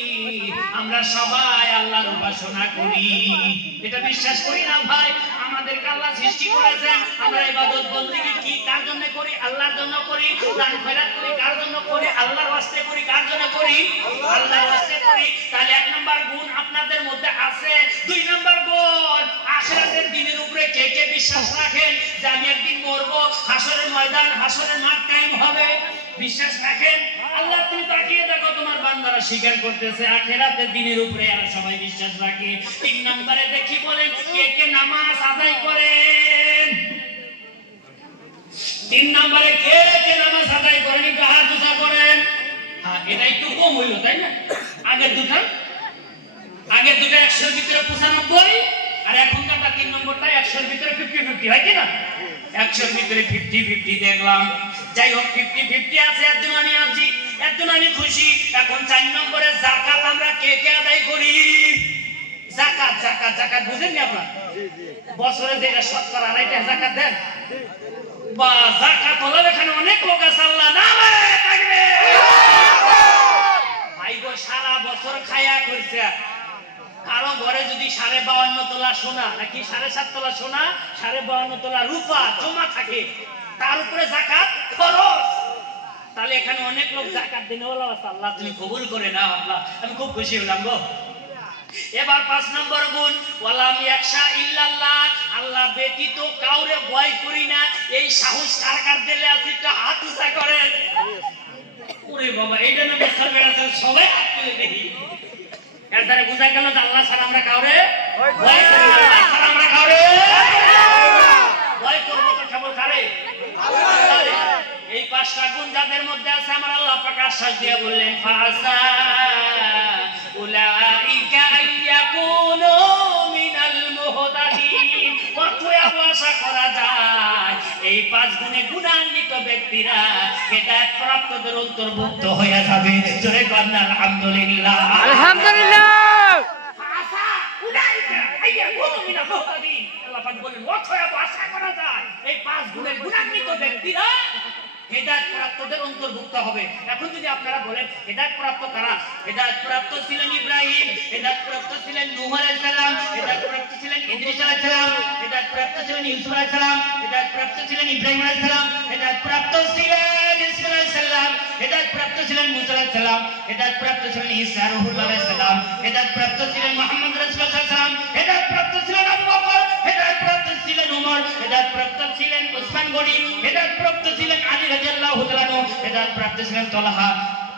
আমরা সবাই আল্লাহর উপাসনা করি, এটা বিশ্বাস করি না ভাই? আমাদেরকে আল্লাহ সৃষ্টি করেছেন, আমরা ইবাদত বন্দেগী কি কার জন্য করি? আল্লাহর জন্য করি। দান খয়রাত করি কার জন্য করি? আল্লাহর ওয়াস্তে করি। কার জন্য করি? আল্লাহর ওয়াস্তে করি। তাহলে 1 নম্বর গুণ আপনাদের মধ্যে আছে। 2 নম্বর গুণ আখিরাতের দিনের উপরে কে কে বিশ্বাস রাখেন যে আমি একদিন মরব, হাসরের ময়দান হাসরের মাঠ কায়েম হবে? বিশ্বাস রাখেন? আল্লাহ তুমি তাকিয়ে দেখো তোমার বান্দারা স্বীকার করতেছে আখিরাতের দিনের উপরে আর সবাই বিশ্বাস রাখে। 3 নম্বরে দেখি বলেন কে কে নামাজ আদায় করেন? 3 নম্বরে কে কে নামাজ আদায় করেন? একটু হাত উঁচা করেন। হ্যাঁ, এটা একটু কম হইল তাই না? আগের দুটো 100 এর ভিতরে 95 আর এখনকারটা 3 নম্বরটা 100 এর ভিতরে 50-50 হয় কিনা? 100 এর ভিতরে 50-50 দেখলাম। যাই হোক 50-50 আছে, এর জন্য আমি আছি, এর জন্য আমি খুশি। এখন 4 নম্বরে যাকাত আমরা কে কে আদায় করি? যাকাত যাকাত যাকাত বুঝেননি আপনারা? বছরে যেটা শতকরা 2.5 যাকাত দেন বা যাকাত হলো এখানে অনেক লোক আছে। আল্লাহ নারায়ে তাকবীর। ভাই গো সারা বছর খায়া কইছে, কারো ঘরে যদি 52.5 তোলা সোনা নাকি 7.5 তোলা সোনা 52.5 তোলা রূপা জমা থাকে, তার উপরে যাকাত খরচ। তাহলে এখানে অনেক লোক যাকাত দিনেওয়ালা আছে। আল্লাহ তুমি কবুল করে নাও। আল্লাহ আমি খুব খুশি হলাম গো। এবার 5 নম্বর গুণ ওয়ালাম ইয়াখশা ইল্লাল্লাহ, আল্লাহ ব্যতীত কাউরে ভয় করি না। এই সাহস কার কার দিলে আছে? একটু হাত উঁচা করেন। ওরে বাবা, এইটা না বিচার বেড়াচ্ছে, সবাই হাত তুলে দেখি। এর দ্বারা বোঝা গেল যে আল্লাহ ছাড়া আমরা কাউরে ভয় করি না। আল্লাহ ছাড়া আমরা কাউরে ভয় করবো তো কেবল কারে? আল্লাহ। এই 5টা গুণ যাদের মধ্যে আছে আমার আল্লাহ পাক আশ্বাস দিয়ে বললেন ফাসা উলাইকা আইয়াকুন এই 5 গুণে গুণান্বিত ব্যক্তিরা হেদায়েত প্রাপ্তদের অন্তর্ভুক্ত হয়ে যাবে। জোরে বলেন আলহামদুলিল্লাহ। আলহামদুলিল্লাহ। আশা উলাইকা আইয়াকুনু মিনাল মুহতাদিন। আল্লাহ পাক বলেন অথবা আশা করা যায় এই 5 গুণে গুণান্বিত ব্যক্তিরা হেদায়েত প্রাপ্তদের অন্তর্ভুক্ত হবে। এখন যদি আপনারা বলেন হেদায়েত প্রাপ্ত কারা? হেদায়েত প্রাপ্ত ছিলেন ইব্রাহিম, হেদায়েত প্রাপ্ত ছিলেন নূহ আলাইহিস সালাম, হেদায়েত প্রাপ্ত ছিলেন ইদ্রিস আলাইহিস সালাম, হেদায়েত প্রাপ্ত ছিলেন ইউসুফ আলাইহিস সালাম, হেদায়েত প্রাপ্ত ছিলেন ইব্রাহিম আলাইহিস সালাম, হেদায়েত প্রাপ্ত ছিলেন ইসমাঈল আলাইহিস সালাম, হেদায়েত প্রাপ্ত ছিলেন মুসা আলাইহিস সালাম, হেদায়েত প্রাপ্ত ছিলেন ঈসা রূহুল্লাহ আলাইহিস সালাম, হেদায়েত প্রাপ্ত ছিলেন মুহাম্মদ রাসূলুল্লাহ সাল্লাল্লাহু আলাইহি ওয়াসাল্লাম, হেদায়েত প্রাপ্ত ছিলেন আবু বকর, হেদায়েত প্রাপ্ত ছিলেন ওমর, হেদায়েত প্রাপ্ত ছিলেন উসমান গনি, হেদায়েত প্রাপ্ত ছিলেন আলী রাদিয়াল্লাহু তাআলা, হেদায়েত প্রাপ্ত ছিলেন তালহা,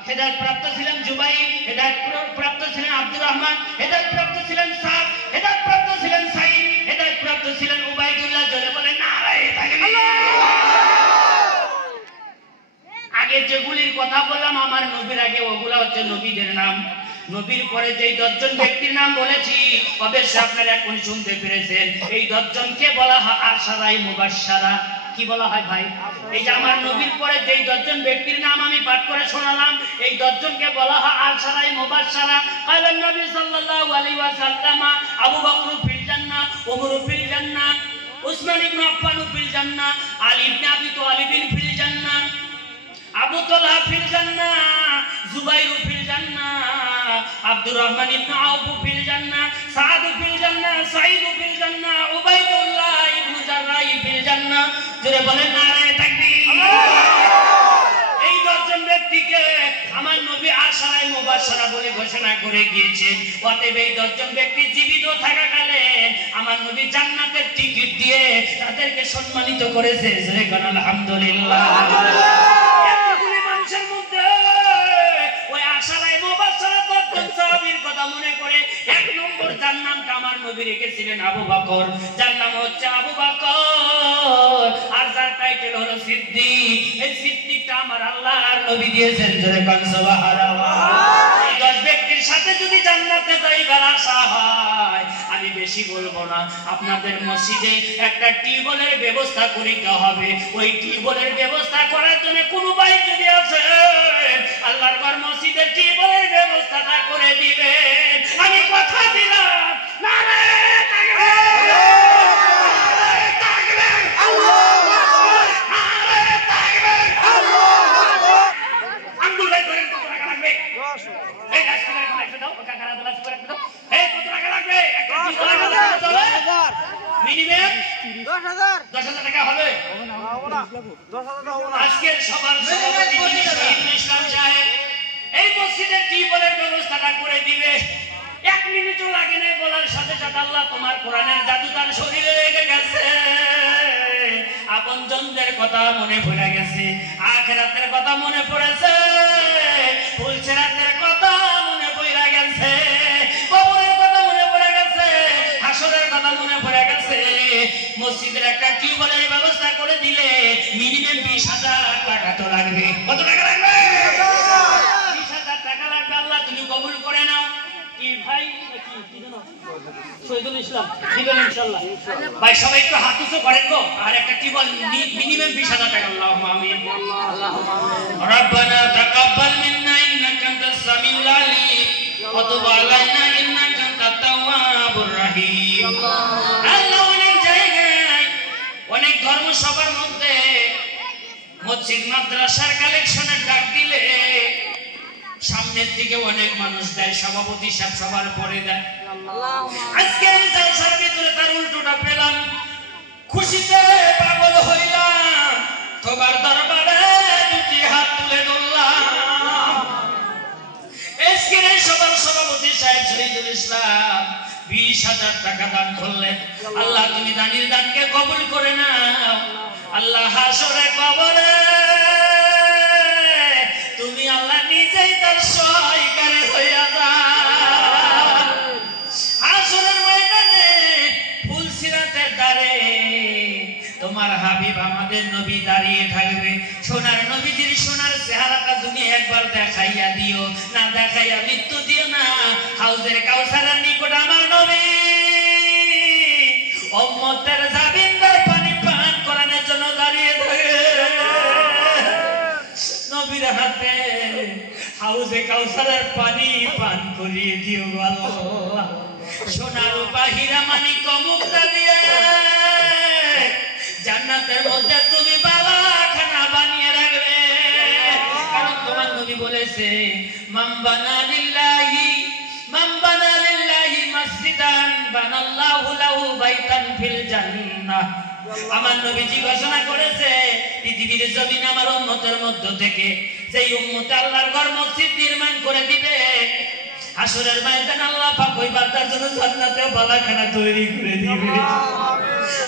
হেদায়েত প্রাপ্ত ছিলেন জুবাইর, হেদায়েত প্রাপ্ত ছিলেন আব্দুর রহমান, হেদায়েত প্রাপ্ত ছিলেন সাদ, হেদায়েত প্রাপ্ত ছিলেন সাঈদ, হেদায়েত প্রাপ্ত ছিলেন উবাইদুল্লাহ। জোরে বলেন নারায়ে তাকবীর। আগে যেগুলির কথা বললাম আমার নবীর আগে, ওগুলা হচ্ছে নবীদের নাম। নবীর পরে যেই 10 জন ব্যক্তির নাম বলেছি অবশ্যই আপনারা এখন শুনতে পেরেছেন। এই 10 জনকে বলা হয় আশারায়ে মুবাশশারা। কি বলা হয় ভাই? এই যে আমার নবীর পরে যেই 10 জন ব্যক্তির নাম আমি পাঠ করে শোনালাম, এই 10 জনকে বলা হয় আশারায়ে মুবাশশারা। কালেন নবী সাল্লাল্লাহু আলাইহি ওয়াসাল্লাম আবু বকর ফিল জান্নাহ, ওমর ফিল জান্নাহ, উসমান ইবনে আফফান ফিল জান্নাহ, আলী ইবনে আবি তালিব ফিল জান্নাহ, আবু তালহা ফিল জান্নাহ, জুবাইর ফিল জান্নাহ, আব্দুর রহমান ইবনে আউফ ফিল জান্নাহ, সাদ ফিল জান্নাহ, সাঈদ ফিল জান্নাহ, উবাইদুল্লাহ ইবনে জাররাহ ফিল জান্নাহ। জোরে বলেন নারায়ে তাকবীর। এই 10 জন ব্যক্তিকে আমার নবী আশারায়ে মুবাশশারা বলে ঘোষণা করে গিয়েছেন। অতএব এই 10 জন ব্যক্তি জীবিত থাকাকালে আমার নবী জান্নাতের টিকিট দিয়ে তাদেরকে সম্মানিত করেছে। জোরে বলেন আলহামদুলিল্লাহ। এতগুলি মানুষের মধ্যে ওই আশারায়ে মুবাশশারা 10 জন সাহাবীর কথা মনে করে 1 নম্বর যার নামটা আমার নবী রেখেছিলেন আবু বকর, যার নাম হচ্ছে আবু বকর, আর যার টাইটেল হলো সিদ্দিক। এই সিদ্দিকটা আমার আল্লাহর নবী দিয়েছেন। জোরে কোন সুবহানাল্লাহ। এই 10 ব্যক্তির সাথে যদি জান্নাতে যাইবার আশা হয়, আমি বেশি বলবো না, আপনাদের মসজিদে একটা টিউবওয়েলের ব্যবস্থা করিতে হবে। ওই টিউবওয়েলের ব্যবস্থা করার জন্য কোন ভাই যদি আছে আল্লাহর ঘর মসজিদের টিউবওয়েলের ব্যবস্থাটা করে দিবেন। আমি কথা দিলাম নারায়ে তাকবীর। আজকের সবার সভাপতি শহীদুল ইসলাম সাহেব এই মসজিদের টিউবওয়েলের ব্যবস্থাটা করে দিবে। 1 মিনিটও লাগে নাই, বলার সাথে সাথে আল্লাহ তোমার কোরআনের জাদু তার শরীরে লেগে গেছে। আপনজনদের কথা মনে পড়ে গেছে, আখিরাতের কথা মনে পড়েছে, ফুলসেরাতের কথা মনে পড়ে গেছে, কবরের কথা মনে পড়ে গেছে, হাসরের কথা মনে পড়ে গেছে। মসজিদের একটা টিউবওয়েলের ব্যবস্থা করে দিলে মিনিমাম 20,000 টাকা তো লাগবে। কত টাকা লাগবে? 20,000 টাকা লাগবে। আল্লাহ তুমি কবুল করে নাও। কি ভাই কি জানো শহীদুল ইসলাম দিবেন ইনশাআল্লাহ। ভাই সবাই একটু হাত উঁচু করেন গো। আর একটা টিউবওয়েল মিনিমাম 20,000 টাকা। আল্লাহুম্মা আমিন। আল্লাহুম্মা রব্বানা তাকাব্বাল মিন্না ইন্নাকা আনতাস সামিউল আলিম ওয়া তুব আলাইনা ইন্নাকা আনতাত তাওয়াবুর রহিম। আল্লাহ অনেক জায়গায় অনেক ধর্মসভার মধ্যে মসজিদ মাদ্রাসার কালেকশনের ডাক দিলে সামনের দিকে অনেক মানুষ দেয়, সভাপতি সাহেব সবার পরে দেয়। আজকে আমি জালসার ভিতরে তার উল্টোটা পেলাম, খুশিতে পাগল হইলাম, তোমার দরবারে 2টি হাত তুলে ধরলাম। এসকিরে সবার সভাপতি সাহেব শহীদুল ইসলাম 20,000 টাকা দান করলেন। আল্লাহ তুমি দানির দানকে কবুল করে নাও। আল্লাহ হাসরে কবরে তুমি আল্লাহ নিজেই তার সহায়কারী হইয়া যাও। হাসরের ময়দানে ফুলসিরাতের দ্বারে তোমার হাবিব আমাদের নবী দাঁড়িয়ে থাকবে। সোনার নবীজির সোনার চেহারাটা তুমি একবার দেখাইয়া দিও, না দেখাইয়া মৃত্যু দিও না। হাউজের কাউসারের নিকট আমার নবী উম্মতের জাবিনদার পানি পান করানোর জন্য দাঁড়িয়ে কাউসারের পানি পান করিয়ে দিও আল্লাহ। সোনার বাহিরা মানিক মুক্তা দিয়ে জান্নাতের মধ্যে তুমি বালাখানা বানিয়ে রাখবে। কারণ তোমার নবী বলেছে মান বানা লিল্লাহি মাসজিদান বানাল্লাহু লাহু বাইতান ফিল জান্নাহ। আমার নবীজি ঘোষণা করেছে পৃথিবীর জমিনে আমার উম্মতের মধ্য থেকে যেই উম্মত আল্লাহর ঘর মসজিদ নির্মাণ করে দিবে, হাসরের ময়দানে আল্লাহ পাক ওই বান্দার জন্য জান্নাতে বালাখানা তৈরি করে দিবে।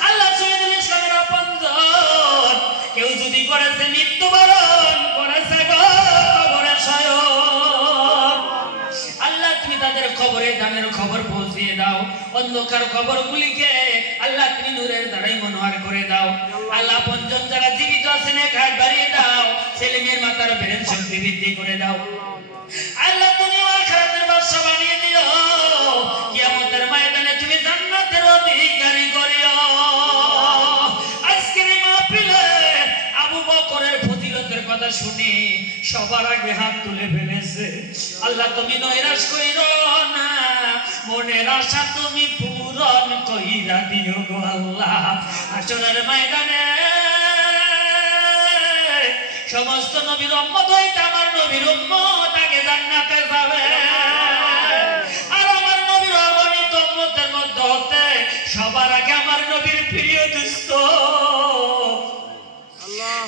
আল্লাহ শহীদুল ইসলামের আপনজন কেউ যদি করেছে মৃত্যুবরণ করেছে কবরে শয়ন, আল্লাহ তুমি তাদের খবরে দানের খবর পৌঁছিয়ে দাও। অন্ধকার খবরগুলিকে আল্লাহ তুমি নূরের দ্বারাই মনোহর করে দাও। আল্লাহ আপনজন যারা জীবিত আছেন এক হাত বাড়িয়ে দাও, ছেলে মেয়ের মাথার ব্রেন শক্তি বৃদ্ধি করে দাও। আল্লাহ তুমি আখিরাতের বাদশা বানিয়ে দিও, কিয়ামতের ময়দানে তুমি জান্নাতের অধিকারী করিও। আজকের মাহফিলে আবু বকরের ফজিলতের কথা শুনে সবার আগে হাত তুলে ফেলেছে। আল্লাহ তুমি নৈরাশ কইরো না, মনের আশা তুমি পূরণ কইরা দিও গো আল্লাহ। হাসরের ময়দানে সমস্ত নবীর উম্মত হইতে আমার নবীর উম্মত আগে জান্নাতে যাবে, আর আমার নবীর অগণিত উম্মতের মধ্যে হতে সবার আগে আমার নবীর প্রিয় দোস্ত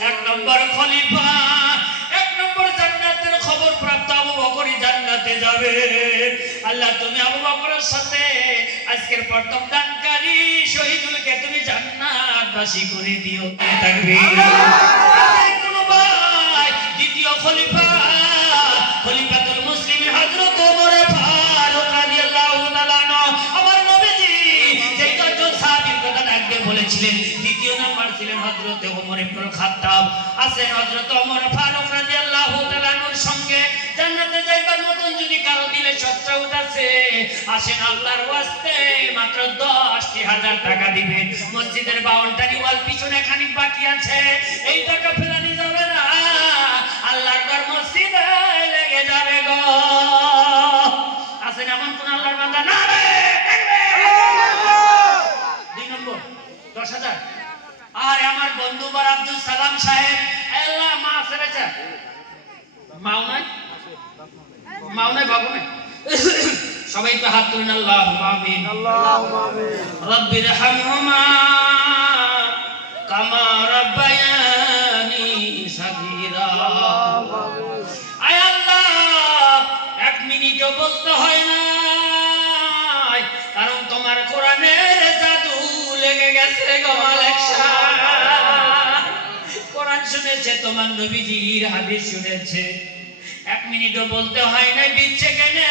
এক নম্বর খলিফা, এক নম্বর জান্নাতের খবর প্রাপ্ত আবু বকরই জান্নাতে যাবে। আল্লাহ তুমি আবু বকরের সাথে আজকের প্রথম দানকারী শহীদুলকে তুমি জান্নাতবাসী করে দিও। তাকবীর। দ্বিতীয় খলিফা খলিফাতুল মুসলিমিন হযরত ওমর ফারুক রাদিয়াল্লাহু তাআলা আমার নবীজি যেই দুজন সাহাবীর কথা ডাকতে বলেছিলেন, দ্বিতীয় নাম্বার ছিলেন হযরত ওমর ইবনে খাত্তাব। আছেন হযরত ওমর ফারুক রাদিয়াল্লাহু তাআলার সঙ্গে জান্নাতে যাইবার মতন যদি কারো দিলে সত্তা উঠাছে, আসেন আল্লাহর ওয়াস্তে মাত্র 10,000 টাকা দিবেন। মসজিদের 52টি ওয়াল পিছনে খানিক বাকি আছে, এই টাকা ফেলানি যাবে না, আল্লাহর ঘর মসজিদে লেগে যাবে গো। আছেন এমন কোন আল্লাহর বান্দা? না রে দুই নম্বর 10,000। আর আমার বন্ধু বার আব্দুল সালাম সাহেব, আল্লাহ মা ফেরেছে মাও নাই বাবু নাই, সবাই তো হাত তুলেন আল্লাহুম্মা আমিন। আল্লাহুম্মা আমিন। রব্বির হামহুমা কামা রাব্বায়ানি সাগীরা। আয় আল্লাহ, এক মিনিটও বলতে হয় না, কারণ তোমার কোরআনের জাদু লেগে গেছে গো মালিক সাহেব। কোরআন শুনেছে, তোমার নবীজির হাদিস শুনেছে, এক মিনিটও বলতে হয় না। দিচ্ছে কেনে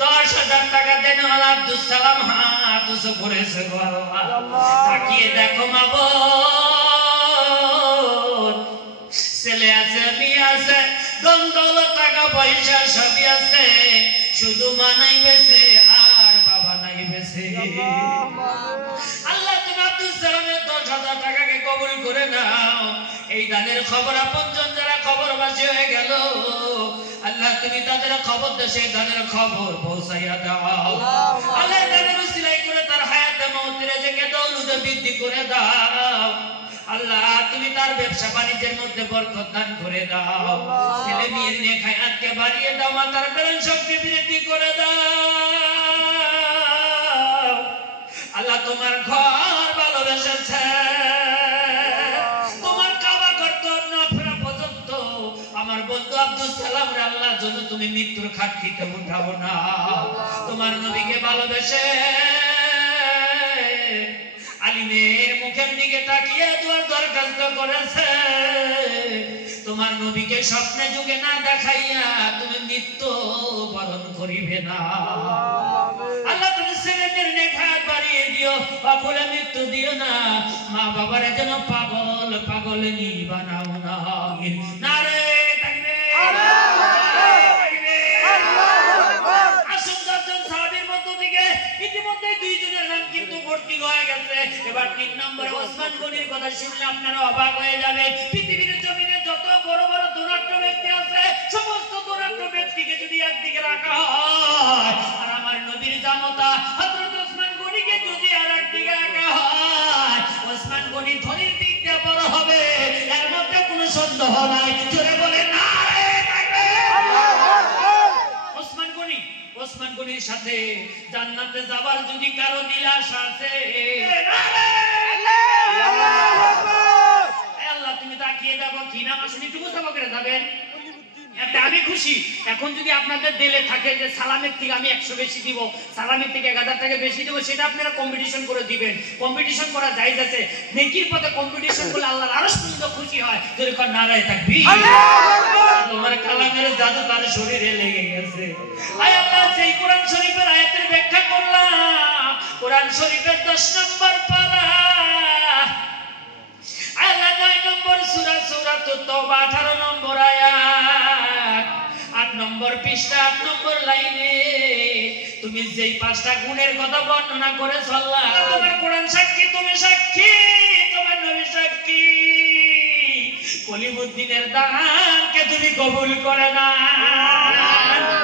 10,000 টাকা দেন আব্দুল সালাম হাত উঁচু করেছে গো আল্লাহ। তাকিয়ে দেখো মা বোন, ছেলে আছে মেয়ে আছে দন্দল টাকা পয়সা সবই আছে, শুধু মা নাই বেঁচে আর বাবা নাই বেঁচে। আল্লাহ তুমি আব্দুল সালামের 10,000 টাকাকে কবুল করে নাও। এই দানের খবর আপনজন যারা খবরবাসী হয়ে গেল, আল্লাহ তুমি তাদের খবর দেশে দানের খবর পৌঁছাইয়া দাও। আল্লাহ দানের উসিলাই করে তার হায়াতে মওতে রেজেকে দৌলতে বৃদ্ধি করে দাও। আল্লাহ তুমি তার ব্যবসা বাণিজ্যের মধ্যে বরকত দান করে দাও। ছেলে মেয়ের নেক হায়াতকে বাড়িয়ে দাও, মাতার প্রেরণ শক্তি বৃদ্ধি করে দাও। আল্লাহ তোমার ঘর ভালোবেসেছে, তোমার কাবা ঘর তো না ফেরা পর্যন্ত আমার বন্ধু আব্দুল সালাম রে আল্লাহর জন্য তুমি মৃত্যুর খাটকিতে উঠাবো না। তোমার নবীকে ভালোবেসে আলিমের মুখের দিকে তাকিয়ে দোয়ার দরখাস্ত করেছে, তোমার নবীকে স্বপ্নে যুগে না দেখাইয়া তুমি মৃত্যু বরণ করিবে না। আল্লাহ তুমি ছেলেদের নেক হায়াত বাড়িয়ে দিও, অকুলে মৃত্যু দিও না। মা বাবার যেন পাগল নি বানাও না। নারে তাকবীর। আসুন 10 জন সাহাবীর মধ্য থেকে ইতিমধ্যে 2 জনের নাম কিন্তু ভর্তি হয়ে গেছে। এবার 3 নম্বরে ওসমান গনির কথা শুনলে আপনারা অবাক হয়ে যাবে। পৃথিবীর জমিনে যত বড় বড় ধনাঢ্য ব্যক্তি আছে, সমস্ত ধনাঢ্য ব্যক্তিকে হয় আর আমার নবীর জামতা হযরত ওসমান গনিকে যদি আরেক দিকে আঁকা হয় ওসমান গনি ধনীর দিক দিয়ে বড় হবে এর মধ্যে কোনো সন্দেহ নাই জোরে বলে নারে তাকবীর ওসমান গনির সাথে জান্নাতে যাবার যদি কারো দিল আশা আছে আল্লাহ তুমি তাকিয়ে দেখো কি নাম আসলে একটু মুসাফা করে যাবেন এতে আমি খুশি এখন যদি আপনাদের দিলে থাকে যে সালামের থেকে আমি 100 বেশি দিব সালামের থেকে 1000 টাকা বেশি দিব সেটা আপনারা কম্পিটিশন করে দিবেন কম্পিটিশন করা জায়েজ আছে নেকির পথে কম্পিটিশন করলে আল্লাহর আরশ পর্যন্ত খুশি হয় যদি কোন নারায়ে তাকবীর তোমার কালামের জাদু তার শরীরে লেগে গেছে আয় আল্লাহ সেই কোরআন শরীফের আয়াতের ব্যাখ্যা করলাম কোরআন শরীফের 10 নম্বর পারা আল্লাহ 9 নম্বর সূরা সূরাতুত তাওবা 18 নম্বর আয়াত 8 নম্বর পৃষ্ঠা 8 নম্বর লাইনে তুমি যেই 5টা গুণের কথা বর্ণনা করেছো আল্লাহ তোমার কোরআন সাক্ষী তুমি সাক্ষী তোমার নবী সাক্ষী কলিমুদ্দিনের দানকে তুমি কবুল করে নাও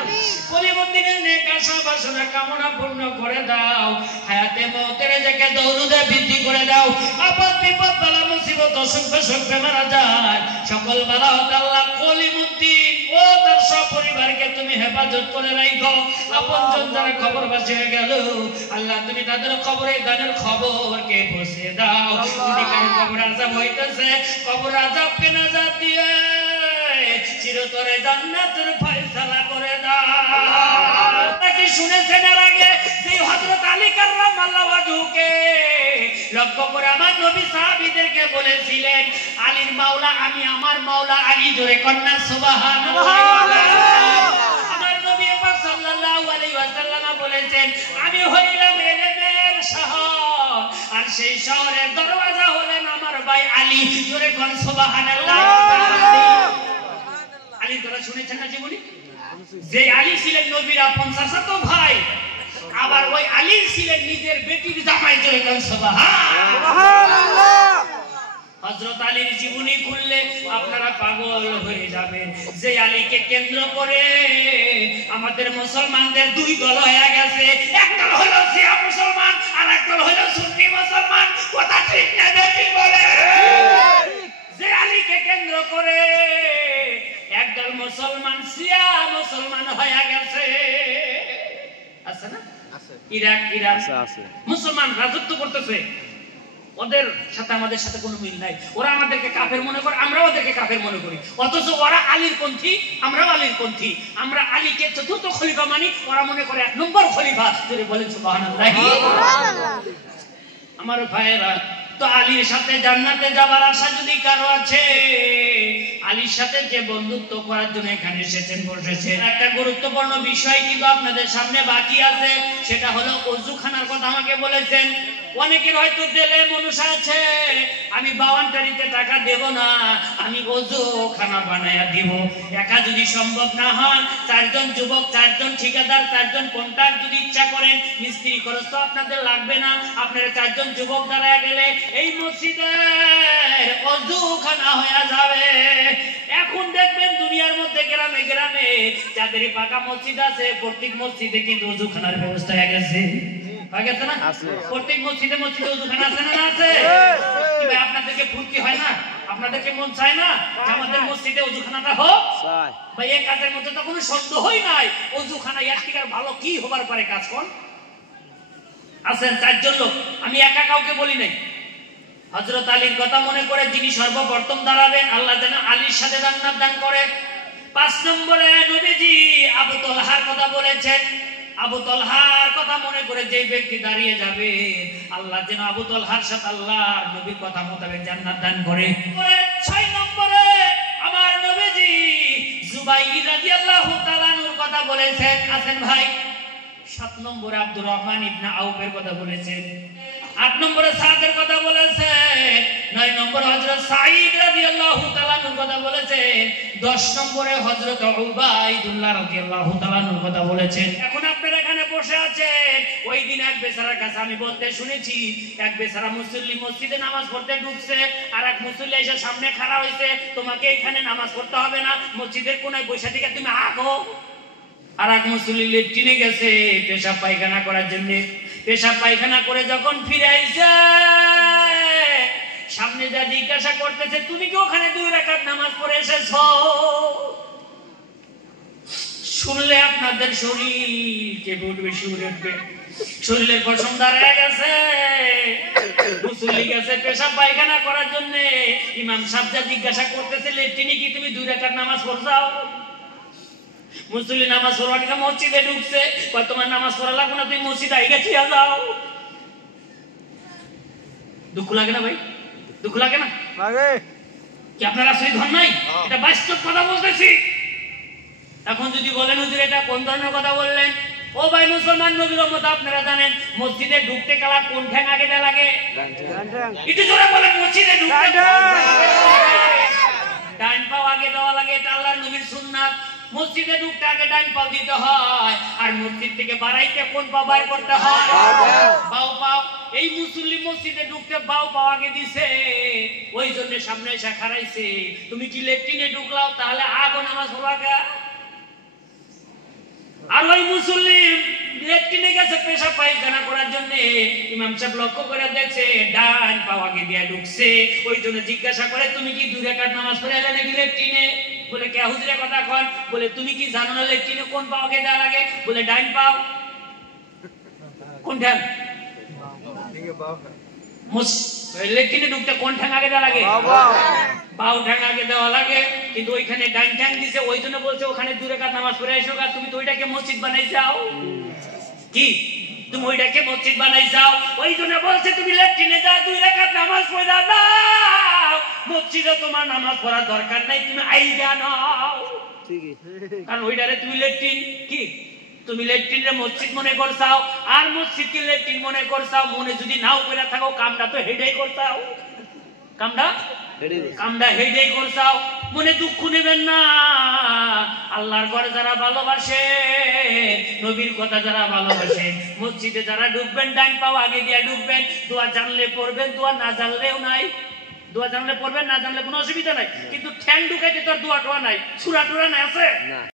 কলিমুদ্দিনের নেক আশা বাসনা কামনা পূর্ণ করে দাও হায়াতে মওতের জায়গা দৌলতে বৃদ্ধি করে দাও আপদ বিপদ বালা মুসিবত অসুখ বিসুখ বেমার আজার সকল বালা হতে আল্লাহ কলিমুদ্দিন ও তার সব পরিবারকে তুমি হেফাজত করে রাখো আপনজন যারা খবরবাসী হয়ে গেল আল্লাহ তুমি তাদের খবরে দানের খবরকে পৌঁছে দাও যদি কারো কবর আযাব হইতেছে কবর আযাবকে নাজাত দিয়ে চিরতরে জান্নাতের ফয়সালা করে দাও নাকি শুনেছেন এর আগে যে হযরত আলী কাররামাল্লাহু ওয়াজহুকে লক্ষ্য করে আমার নবী সাহাবীদেরকে বলেছিলেন আলীর মাওলা আমি আমার মাওলা আলী জোরে কন্যা সুবহানাল্লাহ আমার নবী পাক সাল্লাল্লাহু আলাইহি ওয়াসাল্লাম বলেছেন আমি হইলাম ইলমের শহর আর সেই শহরের দরওয়াজা হলেন আমার ভাই আলী জোরে কোন সুবহানাল্লাহ আলীর কথা শুনেছেন না জীবনী যে আলী ছিলেন নবীর আপন চাচাতো ভাই আবার ওই আলী ছিলেন নিজের বেটির জামাই জোরে কোন সুবহানাল্লাহ হযরত আলীর জীবনী খুললে আপনারা পাগল হয়ে যাবেন যে আলীকে কেন্দ্র করে আমাদের মুসলমানদের দুই দল হয়ে গেছে এক দল হলো শিয়া মুসলমান আর এক দল হলো সুন্নি মুসলমান কথা ঠিক না বেশি বলে যে আলীকে কেন্দ্র করে একদল মুসলমান শিয়া মুসলমান হয়ে গেছে আছে না আছে ইরাক আছে মুসলমান রাজত্ব করতেছে ওদের সাথে আমাদের সাথে কোনো মিল নাই ওরা আমাদেরকে কাফের মনে করে আমরা ওদেরকে কাফের মনে করি অথচ ওরা আলীর পন্থী আমরাও আলীর পন্থী আমরা আলীকে চতুর্থ খলিফা মানি ওরা মনে করে 1 নম্বর খলিফা যদি বলেন সুবহানাল্লাহ আমার ভাইরা তো আলীর সাথে জান্নাতে যাবার আশা যদি কারো আছে আলীর সাথে যে বন্ধুত্ব করার জন্য এখানে এসেছেন বসেছেন একটা গুরুত্বপূর্ণ বিষয় কিন্তু আপনাদের সামনে বাকি আছে সেটা হলো ওযুখানার কথা আমাকে বলেছেন অনেকের হয়তো দিলে মনুষ্য আছে আমি 52টারিতে টাকা দেব না আমি ওযুখানা বানায়া দিব একা যদি সম্ভব না হয় 4 জন যুবক 4 জন ঠিকাদার 4 জন কন্ট্রাক্ট যদি ইচ্ছা করেন মিস্ত্রি খরচ তো আপনাদের লাগবে না আপনারা 4 জন যুবক দাঁড়ায় গেলে এই মসজিদের ওযুখানা হয়ে যাবে এখন দেখবেন দুনিয়ার মধ্যে গ্রামে গ্রামে যাদের পাকা মসজিদ আছে প্রত্যেক মসজিদে কিন্তু ওযুখানার ব্যবস্থা হয়ে গেছে পাগেছে না প্রত্যেক মসজিদে মসজিদে ওযুখানা আছে না আছে কি ভাই আপনাদেরকে ফুর্তি হয় না আপনাদেরকে মন চায় না যে আমাদের মসজিদে ওযুখানাটা হোক চাই ভাই এই কাজের মধ্যে তো কোনো সন্দেহই নাই ওযুখানা এর থেকে ভালো কি হবার পারে কাজ কোন আছেন 4 জন লোক আমি একা কাউকে বলি নাই হযরত আলীর কথা মনে করে যিনি সর্বপ্রথম দাঁড়াবেন আল্লাহ যেন আলীর সাথে জান্নাত দান করে 5 নম্বরে নবীজি আবু তালহার কথা বলেছেন আবু তালহার কথা মনে করে যে ব্যক্তি দাঁড়িয়ে যাবে আল্লাহ যেন আবু তালহার সাথে আল্লাহর নবীর কথা মোতাবেক জান্নাত দান করে 6 নম্বরে আমার নবীজি জুবাইর রাদিয়াল্লাহু তাআলা নূর কথা বলেছেন আছেন ভাই 7 নম্বরে আব্দুর রহমান ইবনে আউফের কথা বলেছেন 8 নম্বরে সাদের কথা বলেছেন 9 নম্বরে হযরত সাঈদ রাদিয়াল্লাহু তাআলা নূর কথা বলেছেন 10 নম্বরে হযরত উবাইদুল্লাহ রাদিয়াল্লাহু তাআলা নূর কথা বলেছেন এখন আপনারা এখানে বসে আছেন ওই দিন এক বেচারার কাছে আমি বলতে শুনেছি এক বেচারা মুসল্লি মসজিদে নামাজ পড়তে ঢুকছে আর এক মুসল্লি এসে সামনে খাড়া হইছে তোমাকে এখানে নামাজ পড়তে হবে না মসজিদের কোণায় বসে থেকে তুমি আগো আর এক মুসল্লি লেট্রিনে গেছে পেশাব পায়খানা করার জন্য। পেশাব পায়খানা করে যখন ফিরে আইছে সামনে যা জিজ্ঞাসা করতেছে, তুমি কি ওখানে 2 রাকাত নামাজ পড়ে এসেছো? শুনলে আপনাদের শরীর কেঁপে উঠবে, শিউরে উঠবে, শরীরের পশম দাঁড়ায় গেছে। মুসল্লি গেছে পেশাব পায়খানা করার জন্য, ইমাম সাহেব যা জিজ্ঞাসা করতেছে, লেট্রিনে কি তুমি 2 রাকাত নামাজ পড়ছাও? মুসল্লি নামাজ পড়ার জন্য মসজিদে ঢুকছে, তোমার নামাজ পড়া লাগবে না, তুমি মসজিদে আইগা ছিয়া যাও। দুঃখ লাগে না ভাই? দুঃখ লাগে না? লাগে। কি আপনারা আসলে ধন নাই? এটা বাস্তব কথা বলতেছি। এখন যদি বলেন হুজুর এটা কোন ধরনের কথা বললেন, ও ভাই মুসলমান নবীর উম্মত আপনারা জানেন মসজিদে ঢুকতে গেলে কোন ঠ্যাং আগে দেয়া লাগে? একটু জোরে বলেন, মসজিদে ঢুকতে ডান পা আগে দেওয়া লাগে, এটা আল্লাহর নবীর সুন্নাত। মসজিদে ঢুকতে আগে ডান পা দিতে হয়, আর মসজিদ থেকে বাড়াইতে কোন পা বাইর করতে হয়? বাও পা। এই মুসল্লি মসজিদে ঢুকতে বাও পা আগে দিছে, ওই জন্য সামনে এসে খাড়াইছে। তুমি কি লেট্রিনে ঢুকলাও, তাহলে আগো নামাজ পড়াগা। আর ওই মুসল্লি লেট্রিনে গেছে পেশাব পায়খানা করার জন্য, ইমাম সাহেব লক্ষ্য করে দেখছে ডান পা আগে দিয়ে ঢুকছে, ওই জন্য জিজ্ঞাসা করে, তুমি কি 2 রাকাত নামাজ পড়ে এলে নাকি লেট্রিনে? বলে কে হুজুরের কথা কন? বলে তুমি কি জানো না লেট্রিনে কোন পা আগে দেওয়া লাগে? বলে ডান পাও। কোন ঠ্যাং? লেট্রিনে ঢুকতে কোন ঠ্যাং আগে দেওয়া লাগে? বাউ ঠ্যাং আগে দেওয়া লাগে, কিন্তু ওইখানে ডান ঠ্যাং দিছে, ওই জন্য বলছে ওখানে 2 রাকাত নামাজ পড়ে এসো। আর তুমি তো ওইটাকে মসজিদ বানাইছাও। কি তুমি ওইটাকে মসজিদ বানাইছাও, ওই জন্য বলছে তুমি লেট্রিনে যা 2 রাকাত নামাজ পড়ে দাও, মসজিদে তোমার নামাজ পড়ার দরকার নাই, তুমি আইগা নাও। কারণ ওইটারে তুমি লেট্রিন কি তুমি লেট্রিনে মসজিদ মনে করছাও, আর মসজিদকে লেট্রিন মনে করছাও। মনে যদি নাও করে থাকো, কামটা তো হেডেই করছাও, কামটা হেডেই করছাও। মনে দুঃখ নেবেন না। আল্লাহর ঘরে যারা ভালোবাসে, নবীর কথা যারা ভালোবাসে, মসজিদে যারা ঢুকবেন ডান পাও আগে দিয়ে ঢুকবেন। দোয়া জানলে পড়বেন, দোয়া না জানলেও নাই। দোয়া জানলে পড়বেন, না জানলে কোনো অসুবিধা নাই, কিন্তু ঠ্যাং ঢুকাইতে তো আর দোয়া টোয়া নাই, সুরা টুরা নাই, আছে?